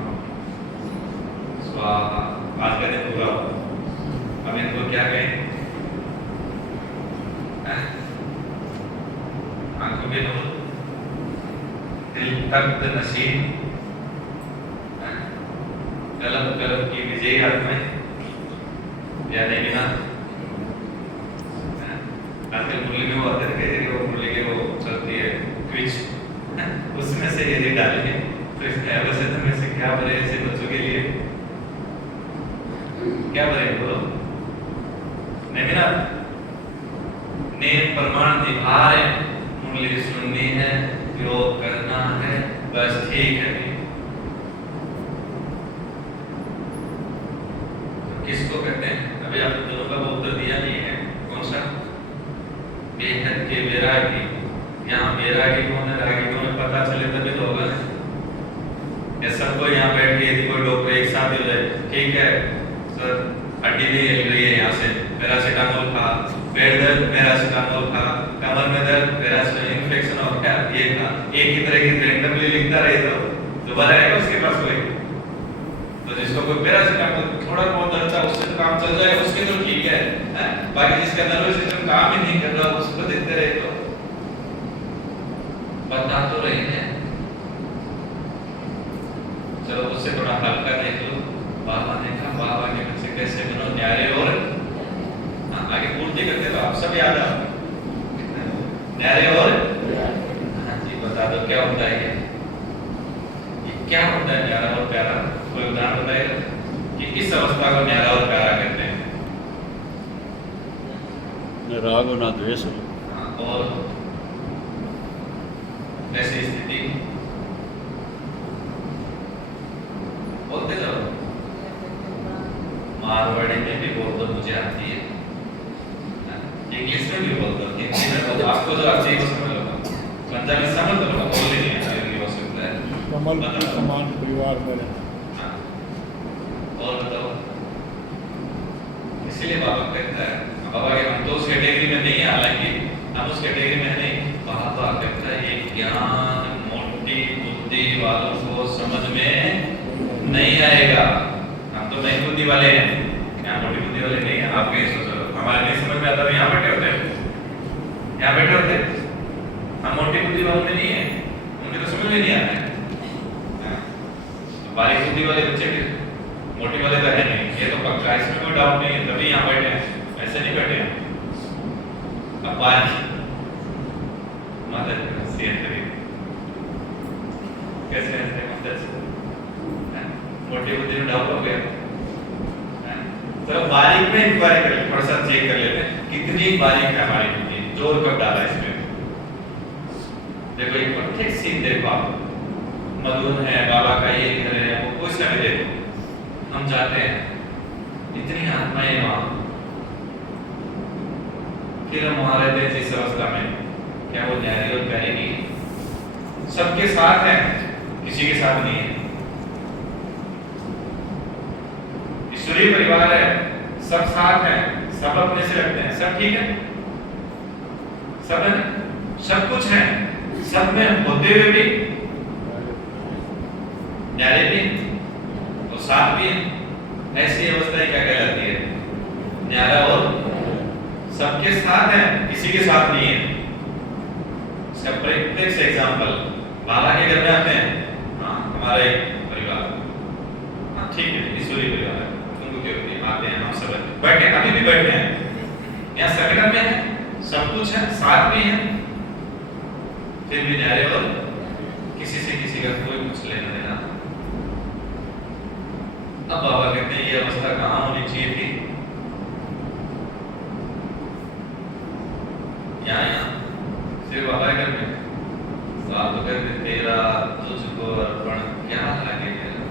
स्वाहा, आज का दिन पूरा हुआ। अब इनको क्या कहें? आंखों के नूर, दिल तख्त नशीन, कलम कलम की विजयी हाथ में, या नहीं बिना आजकल मुरली में वो आते हैं, वो मुरली के वो चलती है क्विज, उसमें से यदि डालेंगे तो इसमें अवश्य में से क्या भरे ऐसे बच्चों के लिए, क्या भरे बोलो? नहीं बिना नेम प्रमाण दिखाए, मुरली सुननी है, उपयोग करना है, बस ठीक है। तो किसको कहते हैं? अभी आपने दोनों का उत्तर दिया नहीं है। कौन सा? बेहद के वैरागी। यहाँ वैरागी कौन है, रागी कौन है, पता चले तभी तो होगा ना। या सबको यहाँ बैठ के यदि कोई डॉक्टर एक साथ हो जाए, ठीक है सर हड्डी नहीं हिल रही है यहाँ से, पैरासीटामोल खा, पेट दर्द पैरासीटामोल खा, कमर में दर्द पैरासीटामोल, इन्फेक्शन हो गया ये खा, एक ही तरह की रैंडमली लिखता रहे तो दोबारा आएगा उसके पास कोई? तो जिसको कोई पैरासीटामोल थोड़ा बहुत दर्द था उससे तो काम चल जाए, उसके तो ठीक है, बाकी जिसका नर्वस सिस्टम काम ही नहीं कर रहा उसको देते रहे तो बता तो रहे हैं। चलो उससे थोड़ा हल्का देख लो। बाबा ने कहा बाबा के बच्चे कैसे बनो न्यारे और आगे पूर्ति करते तो आप सब याद आओ न्यारे और हाँ जी बता दो क्या होता है ये क्या होता है न्यारा और प्यारा? कोई उदाहरण बताएगा कि किस अवस्था को न्यारा और प्यारा कहते हैं? न राग और न द्वेष हो। और ऐसी स्थिति बोलते जाओ। मारवाड़ी में भी बोल दो मुझे आती है, इंग्लिश में भी बोल दो, हिंदी में बोल दो, आपको जो आती है वो समझ लो, पंजाबी समझ लो, बोल ही नहीं आती होगी हो सकता है। कमल के समान परिवार में रहना। और बताओ इसीलिए बाबा कहता है, बाबा के हम तो उस कैटेगरी में नहीं है, हालांकि हम उस कैटेगरी में नहीं। बाबा कहता है ये ज्ञान मोटी बुद्धि वालों को समझ में नहीं आएगा। हम तो नई बुद्धि वाले हैं, यहाँ मोटी बुद्धि वाले नहीं है। आप कहीं सोचो हमारे नहीं समझ में आता तो यहाँ बैठे होते हैं, यहाँ बैठे होते। हम मोटी बुद्धि वालों में नहीं है, उन्हें तो समझ में नहीं आता है। तो बारीक बुद्धि वाले बच्चे भी मोटी वाले तो है नहीं, ये तो पक्का, इसमें कोई डाउट नहीं है, तभी यहाँ बैठे हैं, ऐसे नहीं बैठे हैं। अब बात मदद कैसे मोटी बुद्धि में डाउट हो गया। तो बारीक में इंक्वायरी कर ले, थोड़ा सा चेक कर लेते हैं कितनी बारीक है हमारी बुद्धि, जोर कब डाला इसमें। देखो एक परफेक्ट सीन देखो आप, मधुन है, बाबा का ये घर है, वो कुछ ना भी देखो, हम चाहते हैं इतनी आत्माएं वहां, फिर हम वहां रहते हैं जिस अवस्था में, क्या वो न्यारी और प्यारी नहीं है? सबके साथ है, किसी के साथ नहीं है। ईश्वरीय परिवार है, सब साथ है, सब अपने से रखते हैं, सब ठीक है, सब है, सब कुछ है, सब में होते हुए भी न्यारे भी और साथ भी है। ऐसी अवस्था क्या कहलाती है? न्यारा और सबके साथ है, किसी के साथ नहीं है। इसका प्रत्यक्ष एग्जाम्पल बाबा के घर में आते हैं, हाँ हमारा एक परिवार, हाँ ठीक है ईश्वरीय परिवार है, उनको क्या होती है, आते हैं हम सब बैठे, अभी भी बैठे हैं यहाँ संगठन में है, सब कुछ है, साथ भी है, फिर भी न्यारे और किसी से किसी का कोई कुछ लेना देना। अब बाबा कहते हैं ये अवस्था कहाँ होनी चाहिए थी? यहाँ सिर्फ बाबा के घर में। तो आप तो कहते तेरा तुझको अर्पण क्या लागे मेरा।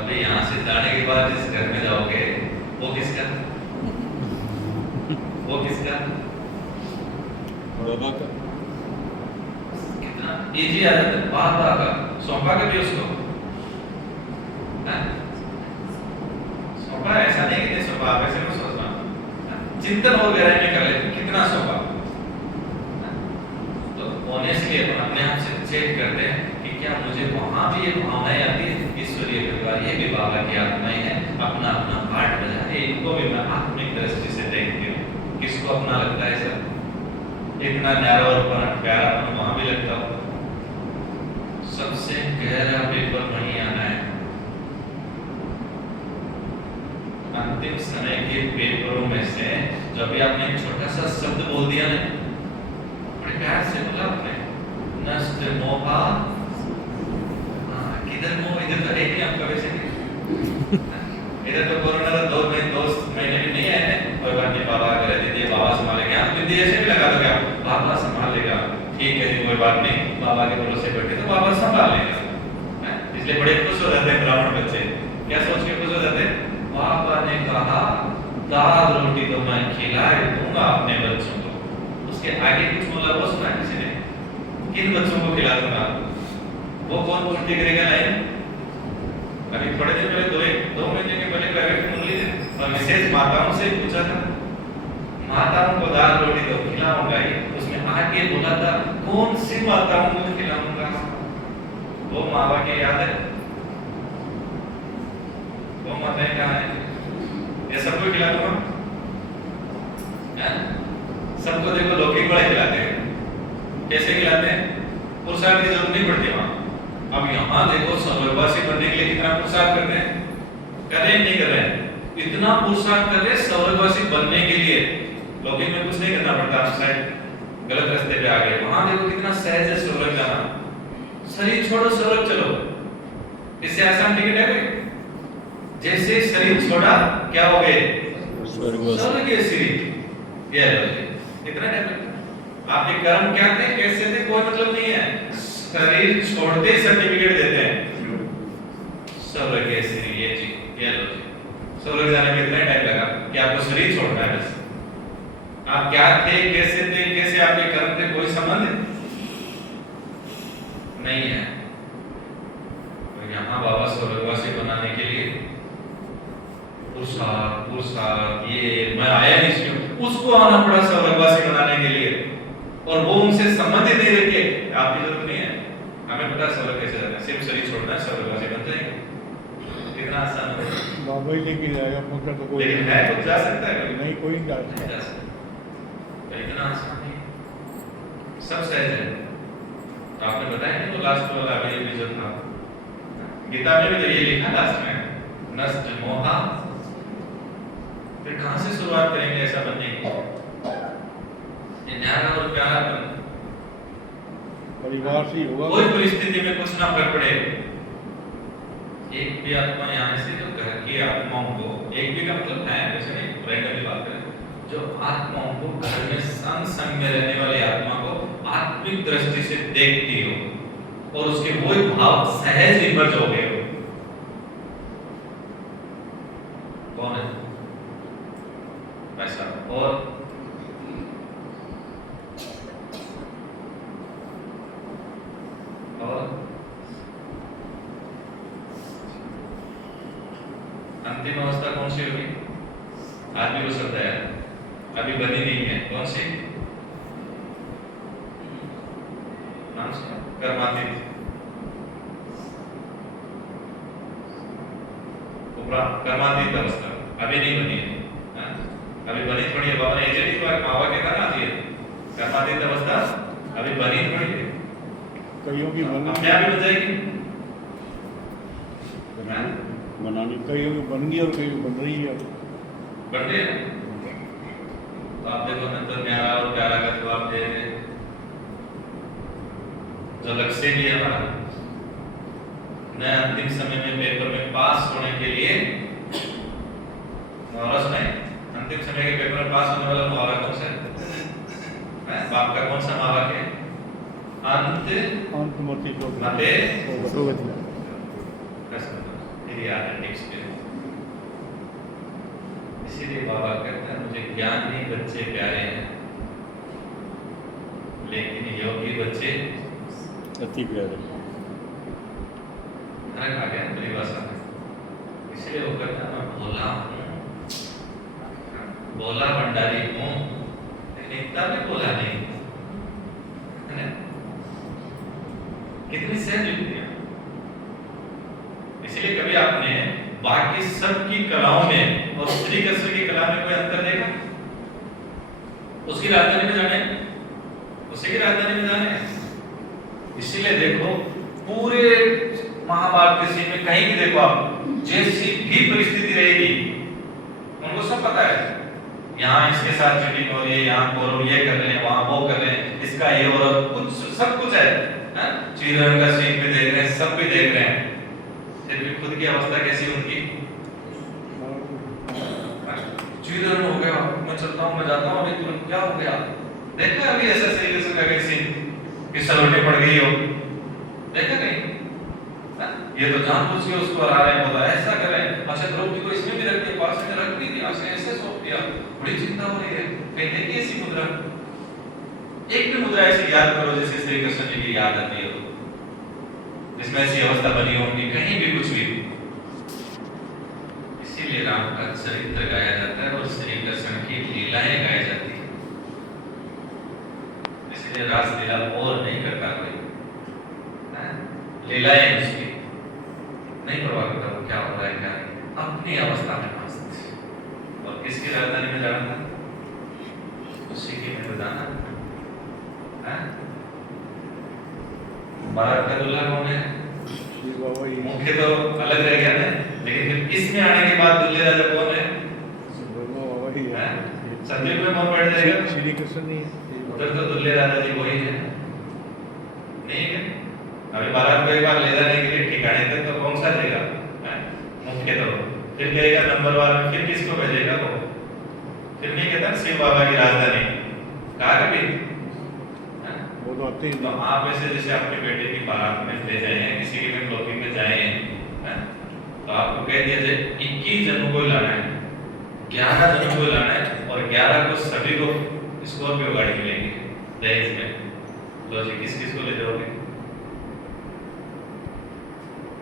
अभी यहाँ से जाने के बाद जिस घर में जाओगे वो किसका? वो किसका? बाबा का। कितना इजी आदत है, बाबा का सौंपा कभी उसको? सौंपा ऐसा नहीं कि सौंपा, वैसे नहीं सोचना, चिंतन और गहराई में कर ले कितना सौंपा। ऑनेस्टली अपने आप से चेक करते हैं कि क्या मुझे वहां भी ये भावनाएं आती है, ईश्वरीय परिवार ये भी बाबा की आत्माएं हैं, अपना अपना पार्ट बजा रहे, इनको भी मैं आत्मिक दृष्टि से देखती हूँ। किसको अपना लगता है सर? इतना न्यारा और प्यारा वहां भी लगता हो। सबसे गहरा पेपर वहीं आना है। अंतिम समय के पेपरों में से जो अभी आपने एक छोटा सा शब्द बोल दिया ना, प्यार से बोला आपने, नष्ट मोहा, किधर मोह, इधर तो है नहीं आपका वैसे भी। इधर तो कोरोना का 2 महीने भी नहीं आए हैं, कोई बात नहीं, बाबा कर दीजिए, बाबा संभालेंगे। आप बिंदी ऐसे भी लगा दोगे, आप बाबा संभालेगा, ठीक है जी कोई बात नहीं, बाबा के भरोसे बैठे तो बाबा संभाल लेगा, हैं? इसलिए बड़े खुश हो जाते हैं ब्राह्मण बच्चे। क्या सोच के खुश हो जाते हैं? बाबा ने कहा दाल रोटी तो मैं खिलाए दूंगा अपने बच्चों को। उसके आगे कुछ बोला वो सुना किसी ने? किन बच्चों को खिला दूंगा? वो कौन पूर्ति करेगा लाइन? अभी थोड़े दिन पहले 2 महीने के पहले प्राइवेट मुरली थे और विशेष माताओं से पूछा था, माताओं को दाल रोटी तो खिलाऊंगा ही, उसमें आगे बोला था कौन सी माताओं को खिलाऊंगा? वो मावा के याद है? वो माताएं कहाँ है? ये सबको खिला दूंगा? सबको देखो लौकिक बड़े खिलाते हैं। कैसे खिलाते हैं? पुरुषार्थ की जरूरत नहीं पड़ती वहां। अब यहाँ देखो स्वर्गवासी बनने के लिए कितना पुरुषार्थ कर रहे हैं? कर रहे हैं नहीं कर रहे हैं? इतना पुरुषार्थ कर रहे हैं स्वर्गवासी बनने के लिए। लौकिक में कुछ नहीं करना पड़ता, आप शायद गलत रास्ते पे आ गए। वहां देखो कितना सहज है स्वर्ग जाना। शरीर छोड़ो स्वर्ग चलो, इससे आसान टिकट है कोई? जैसे शरीर छोड़ा क्या हो गए? स्वर्ग के शरीर। ये लो जी, इतना टाइम लगता। आपके कर्म क्या थे कैसे थे कोई मतलब नहीं है, शरीर छोड़ते ही सर्टिफिकेट देते हैं स्वर्ग के शरीर। ये जी, ये लो जी, स्वर्ग जाने में इतना टाइम लगा कि आपको शरीर छोड़ना है बस। आप क्या थे कैसे आपके कर्म थे कोई संबंध नहीं है। तो यहाँ बाबा स्वर्गवासी बनाने के लिए पुरुषार्थ ये मैं आया नहीं इसलिए उसको आना पड़ा स्वर्गवासी बनाने के लिए, और वो उनसे संबंधित नहीं रखे। आपकी जरूरत नहीं है, हमें पता है स्वर्ग कैसे जाना है, सिर्फ शरीर छोड़ना है स्वर्गवासी बन जाएंगे। कितना आसान है। बाबा ही लेके जाएगा पहुंचा तो कोई लेकिन है कुछ जा सकता है? नहीं, कोई नहीं जा नहीं सकता। जा सकता। इतना आसान नहीं, सब सहज है। तो आपने बताया नहीं वो लास्ट वाला अभी जो था गीता में भी तो ये लिखा लास्ट में, नष्ट मोहा। फिर कहां से शुरुआत करेंगे ऐसा बनने की? ये न्यारा और प्यारा बन परिवार से ही होगा। कोई परिस्थिति में कुछ ना फर्क पड़े। एक भी आत्मा यहाँ से जो घर की आत्माओं को, एक भी का मतलब है वैसे नहीं रैंडमली बात करें, जो आत्माओं को घर में संग में रहने वाली आत्मा को आत्मिक दृष्टि से देखती हो और उसके वो भाव सहज इमर्ज हो गए हो, कौन है ऐसा? और अंतिम अवस्था कौन सी होगी? आदमी को श्रद्धा है, अभी बनी नहीं है। कौन सी? नाम से कर्मातीत, कर्मातीत अवस्था अभी नहीं बनी है। अभी बनी थोड़ी है। बाबा ने ये मावा के कहा ना, कर्मातीत अवस्था अभी बनी थोड़ी है। कईयों की अपने आप ही बन जाएगी। बनानी कईयों की बन गई और कईयों की बन रही है। बन रही है। तो आप देखो नंतर न्यारा और प्यारा का जवाब दे रहे, जो लक्ष्य भी है हमारा न अंतिम समय में पेपर में पास होने के लिए मुहावरा सुनाए। अंतिम समय के पेपर में पास होने वाला मुहावरा कौन सा है? बाप का कौन सा मुहावरा है? अंत मति तो मते भगवती इसीलिए बाबा कहते हैं मुझे ज्ञानी बच्चे प्यारे हैं लेकिन योगी बच्चे अति प्यारे। फर्क आ गया परिभाषा में। इसलिए वो कहता है मैं भोला हूँ, भोला भंडारी हूँ, लेकिन इतना भी भोला नहीं है। कितनी सहज युक्ति है। इसलिए कभी आपने बाकी सब की कलाओं में और श्री कृष्ण की कला में कोई अंतर देखा? उसकी राजधानी में जाने, उसी की राजधानी में जाने। इसीलिए देखो पूरे महाभारत के सीन में कहीं भी देखो आप, जैसी भी परिस्थिति रहेगी उनको सब पता है। यहाँ इसके साथ चीटिंग हो रही है, यहाँ कौरव ये कर रहे हैं, वहां वो कर रहे हैं, इसका ये और कुछ सब कुछ है। चीरण का सीन भी देख रहे हैं, सब भी देख रहे हैं, फिर भी खुद की अवस्था कैसी उनकी? चीरण हो गया, मैं चलता हूँ, मैं जाता हूँ, अभी तुरंत क्या हो गया? देखा अभी ऐसा सही का सीन कि सलोटे पड़ गई हो, देखा कहीं? ये तो जानबूझ के उसको हरा रहे हैं, बोला ऐसा करें, अच्छा द्रौपदी को इसमें भी रख दिया, पास में रख भी दिया, उसने ऐसे सौंप दिया, बड़ी चिंता हो रही है। कहीं देखिए ऐसी मुद्रा, एक भी मुद्रा ऐसी याद करो जैसे श्री कृष्ण जी की याद आती हो, जिसमें ऐसी अवस्था बनी हो कि कहीं भी कुछ भी। इसीलिए राम का चरित्र गाया जाता है और श्री कृष्ण की लीलाएं गाई जाती है। इसलिए रासलीला और नहीं करता कोई, लीलाएं उसकी नहीं परवाह करता वो क्या हो रहा है क्या नहीं, अपनी अवस्था में मस्त। और किसकी राजधानी में जाना था? उसी की में जाना है। बारात का दूल्हा कौन है? मुख्य तो अलग रह गया ना, लेकिन फिर इसमें आने के बाद दूल्हे राजा कौन है? संदीप में कौन बैठ जाएगा? श्री कृष्ण नहीं, उधर तो दूल्हे राजा जी वही है, नहीं है? अभी बारात को एक बार ले जाने के लिए ठिकाने तक तो कौन सा देगा? मुख्य तो फिर कहेगा नंबर वार में, फिर किसको भेजेगा वो? फिर नहीं कहता शिव बाबा की राजधानी कहा कभी? वो तो आते ही तो आप ऐसे जैसे अपने बेटे की बारात में ले जाए हैं, किसी की भी क्लोथिंग में जाए हैं, तो आपको कह दिया जाए 21 जनों को लाना है, 11 जनों को लाना है और 11 को सभी को स्कॉर्पियो गाड़ी मिलेगी दहेज में। लो जी किस किस को ले जाओगे?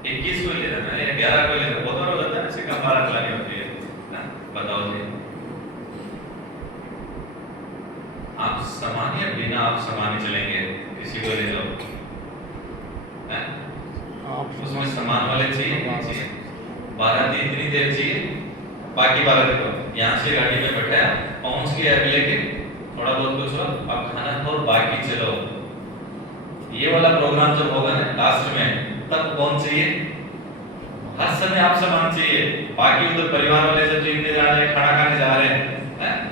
21 को ले जाना है या 11 को ले जाना? बहुत बार हो जाता है ना, ऐसे कम बारात लानी होती है, बताओ जी। आप समान या बिना आप समान चलेंगे? किसी को ले जाओ, उसमें सामान वाले चाहिए, बाराती इतनी देर चाहिए, बाकी बाराती को यहाँ से गाड़ी में बैठाया, पहुंच गया अगले के, थोड़ा बहुत कुछ हो, अब खाना खाओ, बाकी चलो। ये वाला प्रोग्राम जब होगा ना लास्ट में, तब कौन चाहिए? हर समय आप सामान चाहिए, बाकी उधर परिवार वाले जब जीतने जा रहे हैं, खाना खाने जा रहे हैं,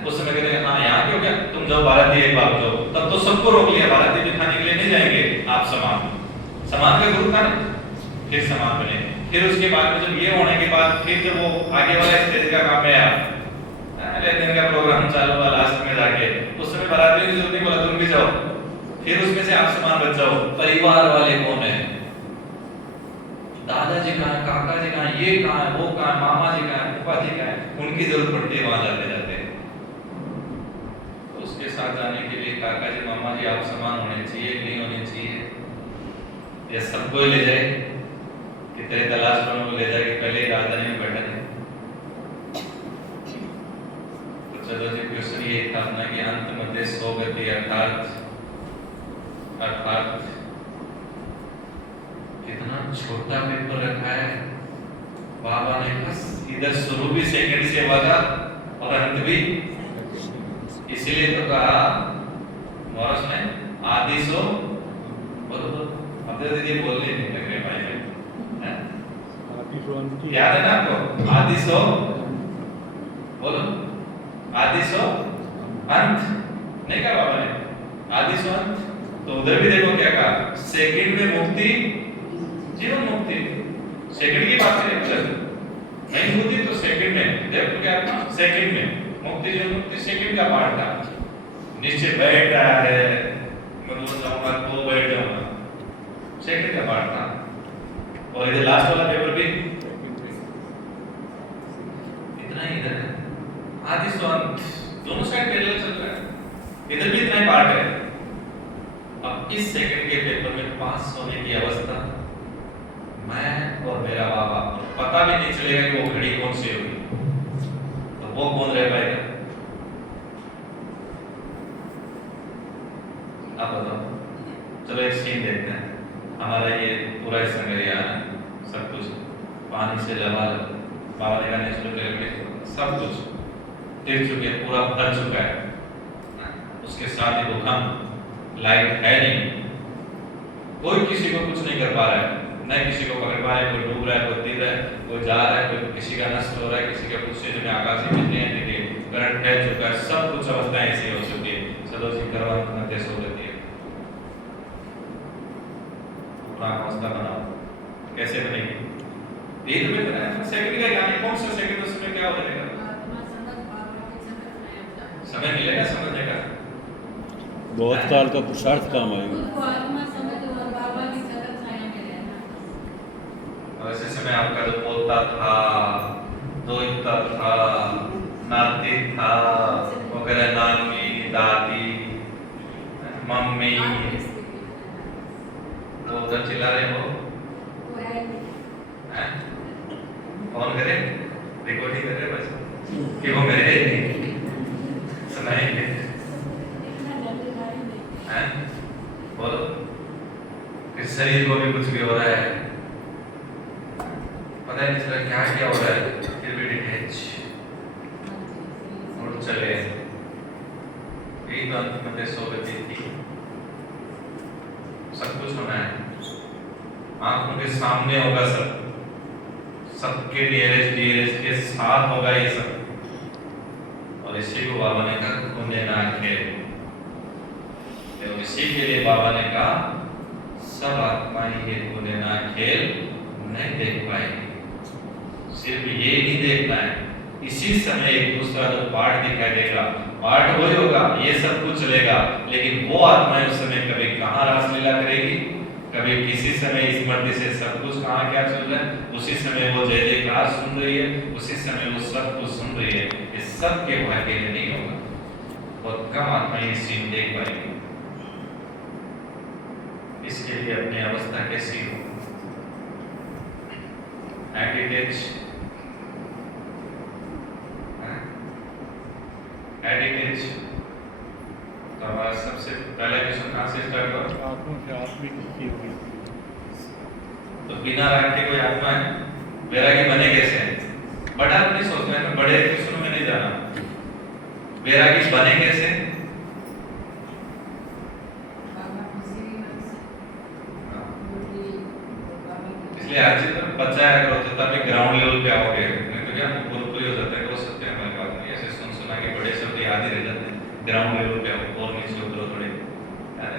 उस समय कहते हैं हाँ यहाँ क्यों गया, तुम जाओ बाराती एक बार जाओ, तब तो सबको रोक लिया, बाराती भी खाने के लिए नहीं जाएंगे, आप सामान का ग्रुप था ना, फिर सामान बने। फिर उसके बाद में जब ये होने के बाद फिर जब वो आगे वाला स्टेज का काम आया, अगले दिन का प्रोग्राम चालू हुआ लास्ट में जाके, उस समय बाराती की जरूरत नहीं, बोला तुम भी जाओ, फिर उसमें से आप सामान बच जाओ। परिवार वाले कौन है? दादाजी कहाँ है, काका जी कहाँ है, ये कहाँ है, वो कहाँ है, मामा जी कहाँ है, फूफा जी कहाँ है, उनकी जरूरत पड़ती है वहां जाते जाते। तो उसके साथ जाने के लिए काका जी मामा जी आप सामान होने चाहिए नहीं होने चाहिए, या सबको ले जाए कि तेरे तलाश में ले जाके पहले ही राजधानी में बैठा है। तो चलो जी क्वेश्चन ये था अपना कि अंत मध्य सोगति अर्थात कितना छोटा पेपर रखा है बाबा ने, बस इधर शुरू भी सेकंड से हुआ था और अंत भी, इसीलिए तो कहा मॉरस ने आदि सो, बोलो अब तो ये बोलने नहीं लग रहे भाई, याद है ना आपको? आदि सो बोलो, आदि सो अंत नहीं कहा बाबा ने, आदि सो अंत। तो उधर भी देखो क्या कहा, सेकंड में मुक्ति जीवन मुक्ति, सेकंड की बात करें नहीं होती तो सेकंड में देखो क्या सेकंड में मुक्ति जीवन मुक्ति सेकंड का पार्ट था। निश्चय बैठ रहा है, मैं बोल जाऊंगा तो बैठ जाऊंगा, सेकंड का पार्ट था। और इधर लास्ट वाला पेपर भी इतना ही इधर है, आदि से अंत दोनों साइड पैरेलल चल रहा है, इधर भी इतना ही पार्ट है। अब इस सेकंड के पेपर में पास होने की अवस्था मैं और मेरा बाबा, पता भी नहीं चलेगा कि वो घड़ी कौन सी होगी, तो वो कौन रह पाएगा? आप बताओ। चलो एक सीन देखते हैं, हमारा ये पूरा संग्रह सब कुछ पानी से लबालब, बाबा ने कहा सब कुछ तिर चुके, पूरा भर चुका है, उसके साथ ही भूकंप, लाइट है नहीं, कोई किसी को कुछ नहीं कर पा रहा है, न किसी को पकड़ पा रहा है, कोई डूब रहा है, कोई तिर रहा है, कोई जा रहा है, कोई किसी का नष्ट हो रहा है, किसी का कुछ से जो आकाश में नहीं है, देखिए करंट है चुका है, सब कुछ अवस्थाएं ऐसी हो चुकी है। चलो जी करवा मध्य सो देती है, अवस्था बनाओ, कैसे बनेगी? ये तो बेहतर है, सेकंड का यानी कौन सा सेकंड, उसमें क्या हो जाएगा? समय मिलेगा समझने का, बहुत काल का पुरुषार्थ काम आएगा। उनको आत्मा समझ और बाबा की जगत छाया में रहना। और ऐसे समय आपका जो पोता था, दोहिता था, नाती था, वगैरह, नानी, दादी, मम्मी, वो उधर चिल्ला रहे हो, हैं? कौन करे? रिकॉर्डिंग कर रहे बस कि वो मेरे सुनाएंगे, हैं? बोलो, इस शरीर को भी कुछ भी हो रहा है, पता नहीं चल रहा क्या हो रहा है, फिर भी डिटैच और चले। यही तो अंतिम सोगति थी। सब कुछ होना है, आंखों के सामने होगा सब, सबके नियरेस्ट के साथ होगा ये सब। और इसी को बाबा ने कहा पुण्य ना खेल, तो इसी के लिए बाबा ने कहा सब आत्माएं ये पुण्य ना खेल नहीं देख पाएंगे। सिर्फ ये नहीं देखना है, इसी समय एक दूसरा जो पाठ दिखाई देगा, पाठ वही होगा, ये सब कुछ चलेगा, लेकिन वो आत्माएं उस समय कभी कहाँ रासलीला करेगी, कभी किसी समय स्मृति से सब कुछ कहाँ क्या चल रहा है, उसी समय वो जय जयकार सुन रही है, उसी समय वो सब कुछ सुन रही है। ये सब के भाग्य में नहीं होगा, बहुत कम आत्माएं सीन देख पाएंगे। इसके लिए अपनी अवस्था कैसी हो, एडिटेज। तो हमारा सबसे पहले क्वेश्चन कहाँ से स्टार्ट करो? आत्मा से आत्मिक की होगी। तो बिना राग के कोई आत्मा है, वैरागी बने कैसे? बड़ा नहीं सोचना है, बड़े क्वेश्चनों में नहीं जाना। वैरागी बने कैसे? इसलिए हर चीज में बचाया करो, तब भी ग्राउंड लेवल पे आओगे, नहीं तो क्या पूरी हो जाता है कि वो सत्य हमारी बात नहीं, ऐसे सुना के बड़े शब्द याद ही रह जाते हैं। ग्राउंड लेवल पे आओ और नीचे उतरो, थोड़े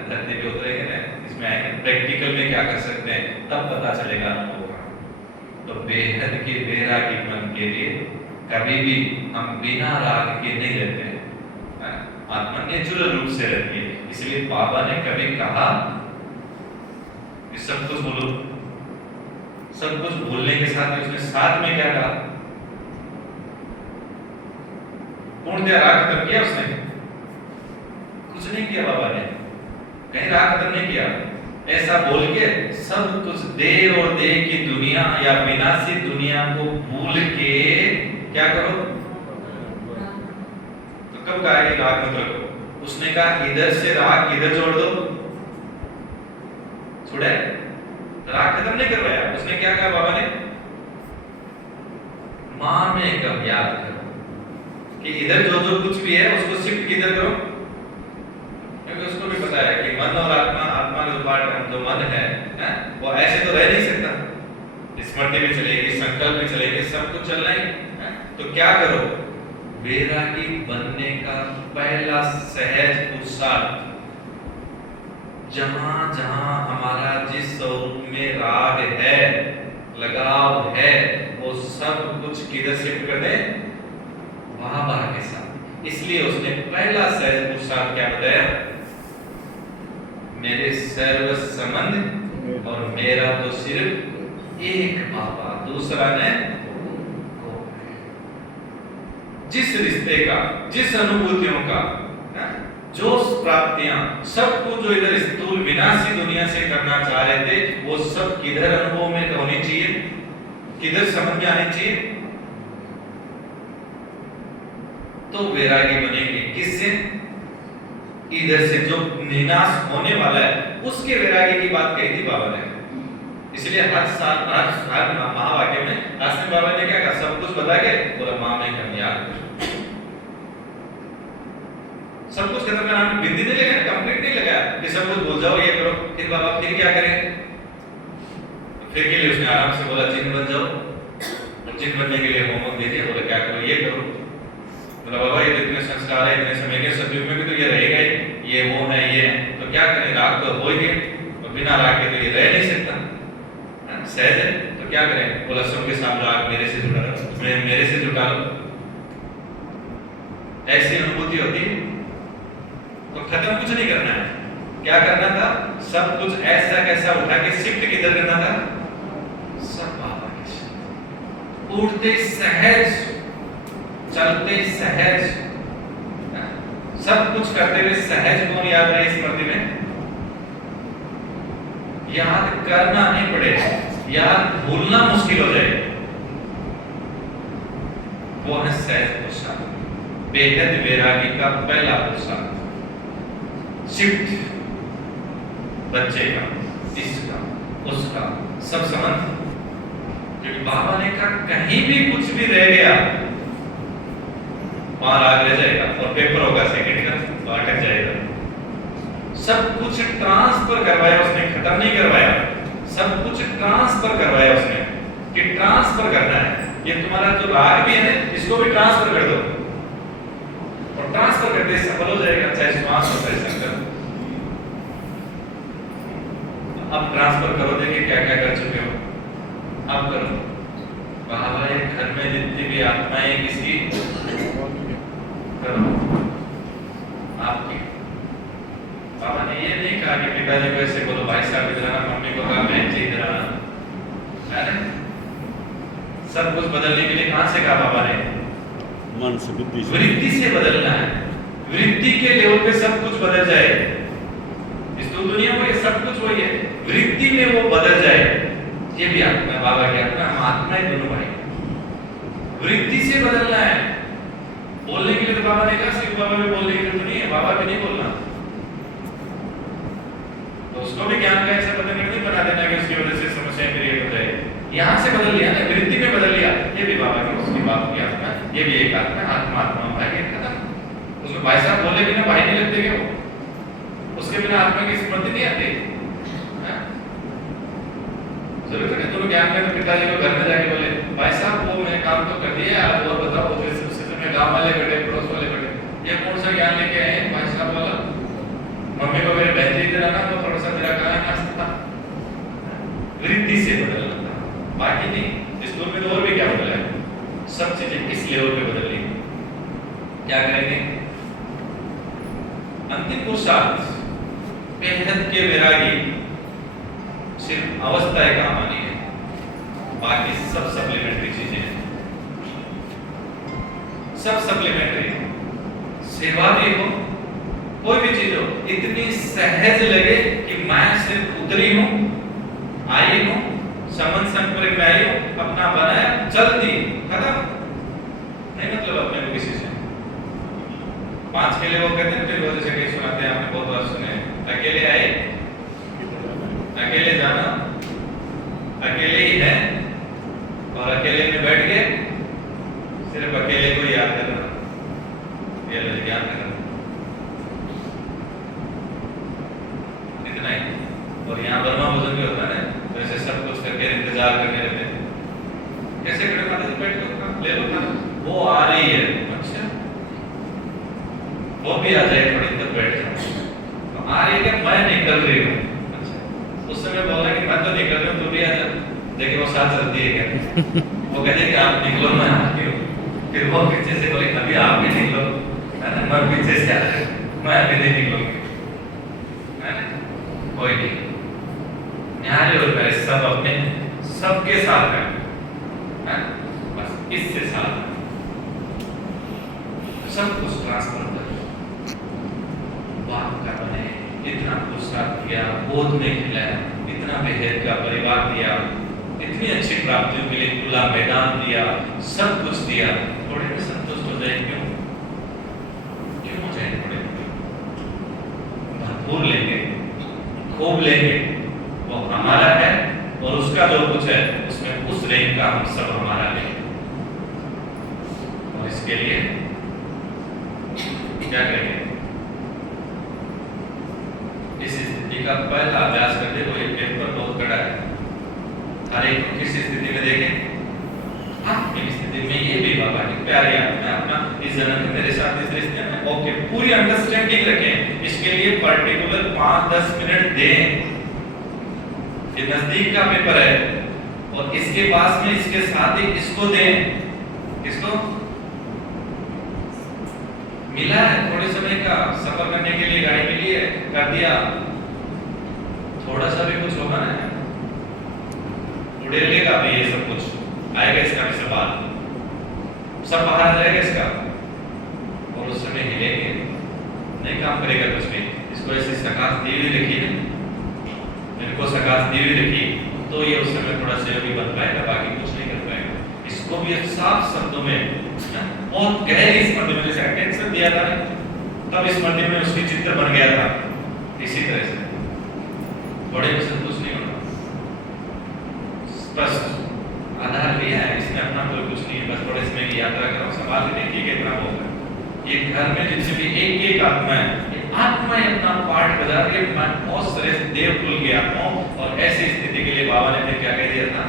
धरती पे उतरेंगे ना, इसमें आएंगे प्रैक्टिकल में क्या कर सकते हैं, तब पता चलेगा अनुभव का। तो बेहद के वैरागी मन के लिए कभी भी हम बिना राग के नहीं रहते हैं, आत्मा नेचुरल रूप से रहती है। इसलिए बाबा ने कभी कहा कि सब कुछ बोलो, सब कुछ बोलने के साथ उसने साथ में क्या कहा, पूर्णतः राग खत्म किया उसने? कुछ नहीं किया बाबा ने, कहीं राग खत्म नहीं किया। ऐसा बोल के सब कुछ दे और दे की दुनिया या विनाशी दुनिया को भूल के क्या करो, तो कब कहा कि राग मत रखो? उसने कहा इधर से राग इधर जोड़ दो, छोड़े, राग खत्म नहीं करवाया। उसने क्या कहा बाबा ने? मां में कब याद करो कि इधर जो जो कुछ भी है उसको शिफ्ट किधर करो, क्योंकि उसको भी पता है कि मन और आत्मा, आत्मा का जो पार्ट जो मन है वो ऐसे तो रह नहीं सकता, स्मृति भी चलेगी, संकल्प भी चलेगी, सब कुछ चलना ही है। तो क्या करो, वैरागी बनने का पहला सहज पुरुषार्थ, जहां जहां हमारा जिस स्वरूप में राग है, लगाव है, वो सब कुछ किधर शिफ्ट कर दे, बाबा के साथ। इसलिए उसने पहला सहज पुरुषार्थ क्या बताया, मेरे सर्व संबंध और मेरा तो सिर्फ एक बाबा, दूसरा ने जिस रिश्ते का, जिस अनुभूतियों का, जो प्राप्तियां, सब कुछ जो इधर स्थूल विनाशी दुनिया से करना चाह रहे थे, वो सब किधर अनुभव में होनी चाहिए, किधर समझ में आनी चाहिए? तो वैरागी बनेंगे किससे? इधर से जो विनाश होने वाला है उसके वैरागी की बात कही थी बाबा ने। इसलिए हर साल हर महावाक्य में रास्ते बाबा ने क्या कहा, सब कुछ बता के बोला मां में कम याद, सब कुछ खत्म करना, बिंदी नहीं लगाया, कंप्लीट नहीं लगाया कि सब कुछ भूल जाओ, ये करो। फिर बाबा फिर क्या करेंगे? फिर के लिए उसने आराम से बोला जिन बन जाओ, और जिन बनने के लिए होमवर्क दे दिया, बोला क्या करो, ये करो। बोला बाबा ये इतने संस्कार है, इतने समय के सतयुग में भी तो ये रहेगा ही, ये वो है ये है, तो क्या करें, राग तो हो ही गए, तो बिना राग के तो ये रह नहीं सकता, सहज है, तो क्या करें? बोला सबके साथ राग मेरे से जुड़ा रहो, मेरे से जुटा लो। ऐसी अनुभूति होती है तो खत्म कुछ नहीं करना है, क्या करना था? सब कुछ ऐसा कैसा उठा के शिफ्ट किधर करना था? सब बाबा के साथ। उठते सहज, चलते सहज, सब कुछ करते हुए सहज कौन याद रहे स्मृति में? याद करना नहीं पड़ेगा, याद भूलना मुश्किल हो जाए, वो है सहज पुरुषार्थ, बेहद वैरागी का पहला पुरुषार्थ। शिफ्ट बच्चे का, इसका, उसका, सब संबंध, क्योंकि बाबा ने कहा कहीं भी कुछ भी रह गया वहां राग रह जाएगा और पेपर होगा सेकंड का तो अटक जाएगा। सब कुछ ट्रांसफर करवाया उसने, खत्म नहीं करवाया, सब कुछ ट्रांसफर करवाया उसने कि ट्रांसफर करना है। ये तुम्हारा जो राग भी है ना, इसको भी ट्रांसफर कर दो और ट्रांसफर करते सफल हो जाएगा, चाहे श्वास हो चाहे संकल्प। अब ट्रांसफर करो, देखिए क्या क्या कर चुके हो, अब करो। बाबा ये घर में जितनी भी आत्माएं किसकी करो, आपकी। बाबा ने ये नहीं कहा कि पिताजी को ऐसे बोलो, भाई साहब इधर आना, मम्मी को कहा बहन जी इधर आना, है ना? सब कुछ बदलने के लिए कहां से कहा बाबा ने? मन से, बुद्धि से, वृत्ति से बदलना है। वृत्ति के लेवल पे सब कुछ बदल जाए, इस तो दुनिया में ये सब कुछ वही है, वृत्ति में वो बदल जाए। ये भी आत्मा, बाबा की आत्मा, हम आत्मा है दोनों भाई। वृत्ति से बदलना है। बोलने के लिए तो बाबा ने कहा, सिर्फ बाबा भी बोलने के लिए तो नहीं है, बाबा भी नहीं बोलना, तो उसको भी ज्ञान का ऐसा बदलने नहीं बना देना कि उसकी वजह से समस्याएं क्रिएट हो जाए। यहाँ से बदल लिया ना, वृत्ति में बदल लिया, ये भी बाबा की, उसकी बाप की आत्मा, ये भी एक आत्मा, आत्मा आत्मा भाई खत्म। उसमें भाई साहब बोले बिना भाई नहीं लगते क्या वो? उसके बिना आत्मा की स्मृति नहीं आती। जरूर है तुम ज्ञान में, तो पिताजी को घर में जाके बोले, भाई साहब वो मैंने काम तो कर दिया, आप और बताओ, उससे गाँव वाले कटे, पड़ोस वाले कटे, ये कौन सा ज्ञान लेके आए भाई साहब वाला? मम्मी को मेरे बहन जी इधर आना, तो थोड़ा सा मेरा कहा नाश्ता था। वृत्ति से बदलना था, बाकी नहीं। इस दौर में तो और भी क्या बदला है, सब चीजें किस लेवल पे बदल रही। क्या करेंगे? अंतिम पुरुषार्थ, बेहद के वैरागी, सिर्फ अवस्थाएं काम आनी है, बाकी सब सप्लीमेंट्री चीजें हैं, सब सप्लीमेंट्री। सेवा भी हो, कोई भी चीज हो, इतनी सहज लगे कि मैं सिर्फ उतरी हूं, आई हूं, संबंध संपर्क में आई हूं, अपना बनाया, चल दी, खत्म। नहीं मतलब अपने को किसी से 5 के लिए वो कहते हैं, फिर वो जैसे कहीं सुनाते हैं, आपने बहुत बार सुने, अकेले आए, अकेले जाना, अकेले ही है, और अकेले में बैठ गए, सिर्फ अकेले को याद करना, ये लो ज्ञान करना, इतना ही। और यहाँ ब्रह्मा भोजन भी होता है ना, तो ऐसे सब कुछ करके इंतजार करने रहते हैं, कैसे खड़े माते बैठ लो, ले लो खाना, वो आ रही है, अच्छा वो भी आ जाए, थोड़ी तक बैठ जाओ, तो आ रही है कि मैं निकल रही हूँ, उस समय बोला कि मैं तो निकल रही हूँ, तू भी आ जा, देखिए वो साथ चलती है क्या? वो कहते हैं कि आप निकलो, मैं आती हूँ, फिर वो पीछे से बोले अभी आप भी निकलो, है ना, मैं पीछे से आ रही हूँ, मैं अभी नहीं निकलूंगी, है ना, कोई नहीं, न्याय और मैं सब अपने सबके साथ है, बस इससे साथ सब कुछ ट्रांसफर कर बाप का बने, इतना पुरस्कार दिया, गोद में खिलाया, इतना बेहद का परिवार दिया, इतनी अच्छी प्राप्तियों के लिए खुला मैदान दिया, सब कुछ दिया, थोड़े में संतुष्ट हो जाए क्यों? क्यों हो जाए? थोड़े भरपूर लेंगे, खूब लेंगे, वो हमारा है, और उसका जो कुछ है उसमें उस रेंज का हम सब हमारा लेंगे। और इसके लिए क्या करेंगे? इस स्थिति का पहला अभ्यास करते हुए ये पेपर बहुत कड़ा है, हर एक को किस स्थिति में देखें, आपकी स्थिति में ये भी बाबा की प्यारी आत्मा अपना इस जन्म में मेरे साथ इस रिश्ते में ओके, पूरी अंडरस्टैंडिंग रखें, इसके लिए पर्टिकुलर 5-10 मिनट दें। ये नजदीक का पेपर है और इसके पास में इसके साथ ही इसको दें, किसको? मिला है थोड़े समय का, सफर करने के लिए गाड़ी मिली है, कर दिया, थोड़ा सा भी कुछ होगा ना, उड़ेलेगा भी ये सब कुछ, आएगा इसका भी सवाल, सब बाहर आ जाएगा इसका, और उस समय हिलेंगे, नहीं काम करेगा कुछ भी। इसको ऐसे सकाश दी हुई रखी ना, इनको सकाश दी हुई रखी, तो ये उस समय थोड़ा सहयोगी बन पाएगा, बाकी कुछ नहीं कर पाएगा। इसको भी साफ शब्दों में और गहरी स्मृति में, जैसे अटेंशन दिया था तब स्मृति में उसकी चित्र बन गया था, इसी तरह से थोड़े में संतुष्ट नहीं होना, स्पष्ट आधार लिया है, इसमें अपना कोई कुछ नहीं है, बस थोड़े समय की यात्रा करो, संभाल के देखिए कितना होगा। ये घर में जिनसे भी एक एक आत्मा है, ये आत्मा अपना पाठ बजा रही है, बहुत सारे देव कुल की आत्माओं, और ऐसी स्थिति के लिए बाबा ने फिर क्या कह दिया था,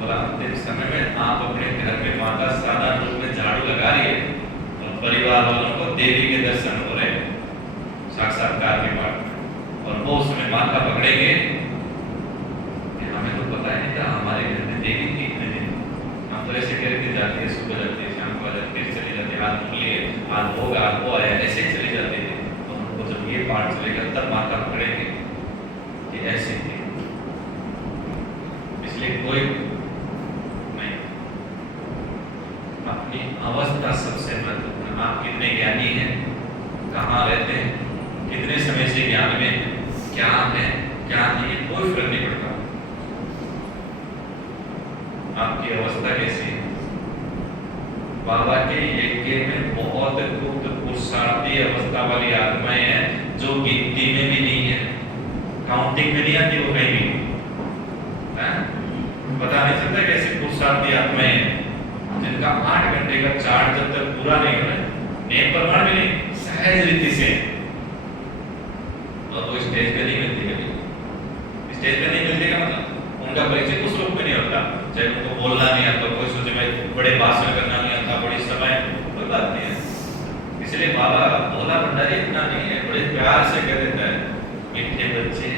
बोला अंतिम समय में आप अपने घर में माता साधारण रूप में झाड़ू लगा रही है और परिवार वालों को देवी के दर्शन हो रहे हैं साक्षात्कार के बाद, और वो उस समय माता पकड़ेंगे, हमें तो पता ही नहीं था हमारे घर में देवी थी इतने दिन, हम तो ऐसे करके जाते हैं, सुबह जाते हैं, शाम को जाते हैं, चली जाते हैं, हाथ मुड़िए, हाथ होगा, हाथ वो आया, ऐसे ही चली जाते थे। तो उनको जब ये पाठ चलेगा तब माता पकड़ेंगे कि ऐसे थी, इसलिए कोई नहीं, अपनी अवस्था सबसे महत्वपूर्ण। आप कितने ज्ञानी हैं, कहाँ रहते हैं, कितने समय से ज्ञान में, क्या है क्या नहीं, कोई फर्क नहीं पड़ता, आपकी अवस्था कैसी है। बाबा के यज्ञ में बहुत गुप्त पुरुषार्थी अवस्था वाली आत्माएं हैं जो गिनती में भी नहीं है, काउंटिंग में नहीं आती वो कहीं भी, पता नहीं चलता कैसी पुरुषार्थी आत्माएं हैं जिनका 8 घंटे का चार्ट जब तक पूरा नहीं हो रहा, नेम प्रमाण भी नहीं, सहज रीति से, और वो स्टेज पे नहीं मिलती, कभी स्टेज पे नहीं मिलती का मतलब उनका परिचय उस रूप में नहीं होता, चाहे उनको बोलना नहीं आता, कोई सोचे भाई बड़े भाषण करना नहीं आता, बड़ी सभाएं, कोई बात नहीं है। इसलिए बाबा भोला भंडारी इतना नहीं है, बड़े प्यार से कह देता है, मीठे बच्चे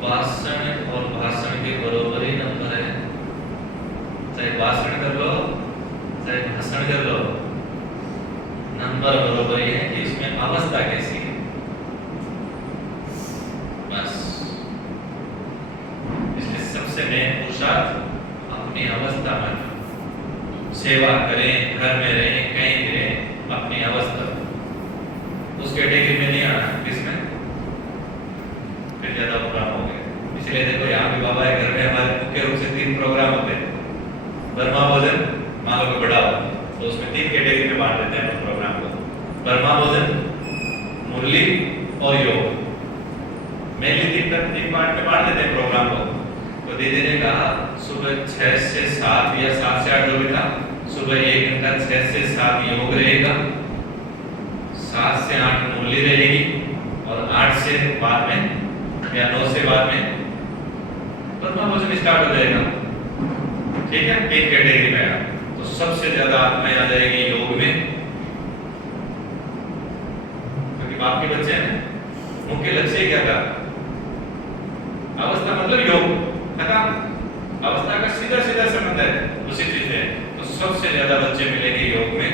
भाषण और भाषण के बरोबर ही नंबर है, चाहे भाषण कर लो चाहे भाषण कर लो, नंबर बरोबर ही है कि उसमें अवस्था कैसी है, बस। इसलिए सबसे मेन पुरुषार्थ अपनी अवस्था में सेवा करें, घर में रहें, कहीं भी रहें, अपनी अवस्था, उस कैटेगरी में नहीं आना, किसमें फिर ज्यादा प्रोग्राम हो गए। इसलिए देखो यहाँ भी बाबा के घर में हमारे मुख्य रूप से 3 प्रोग्राम होते हैं, ब्रह्मा भोजन मांगो को बढ़ाओ, तो उसमें 3 कैटेगरी में बांट देते हैं प्रोग्राम को, ब्रह्मा भोजन, मुरली और योग, मेनली 3 पार्ट में बांट देते हैं प्रोग्राम को। तो दीदी ने कहा सुबह 6 से 7 या 7 से 8 जो भी था, सुबह 1 घंटा 6 से 7 योग रहेगा, 7 से 8 मुरली रहेगी, और 8 से बाद में या 9 से बाद में ब्रह्मा भोजन स्टार्ट हो जाएगा, ठीक है। 3 कैटेगरी में आया, तो सबसे ज्यादा आत्माएं आ जाएगी योग में, क्योंकि बाप के बच्चे हैं, मुख्य लक्ष्य क्या था, अवस्था मतलब योग, अवस्था का सीधा सीधा संबंध है उसी चीज है। तो सबसे ज्यादा बच्चे मिलेंगे योग में,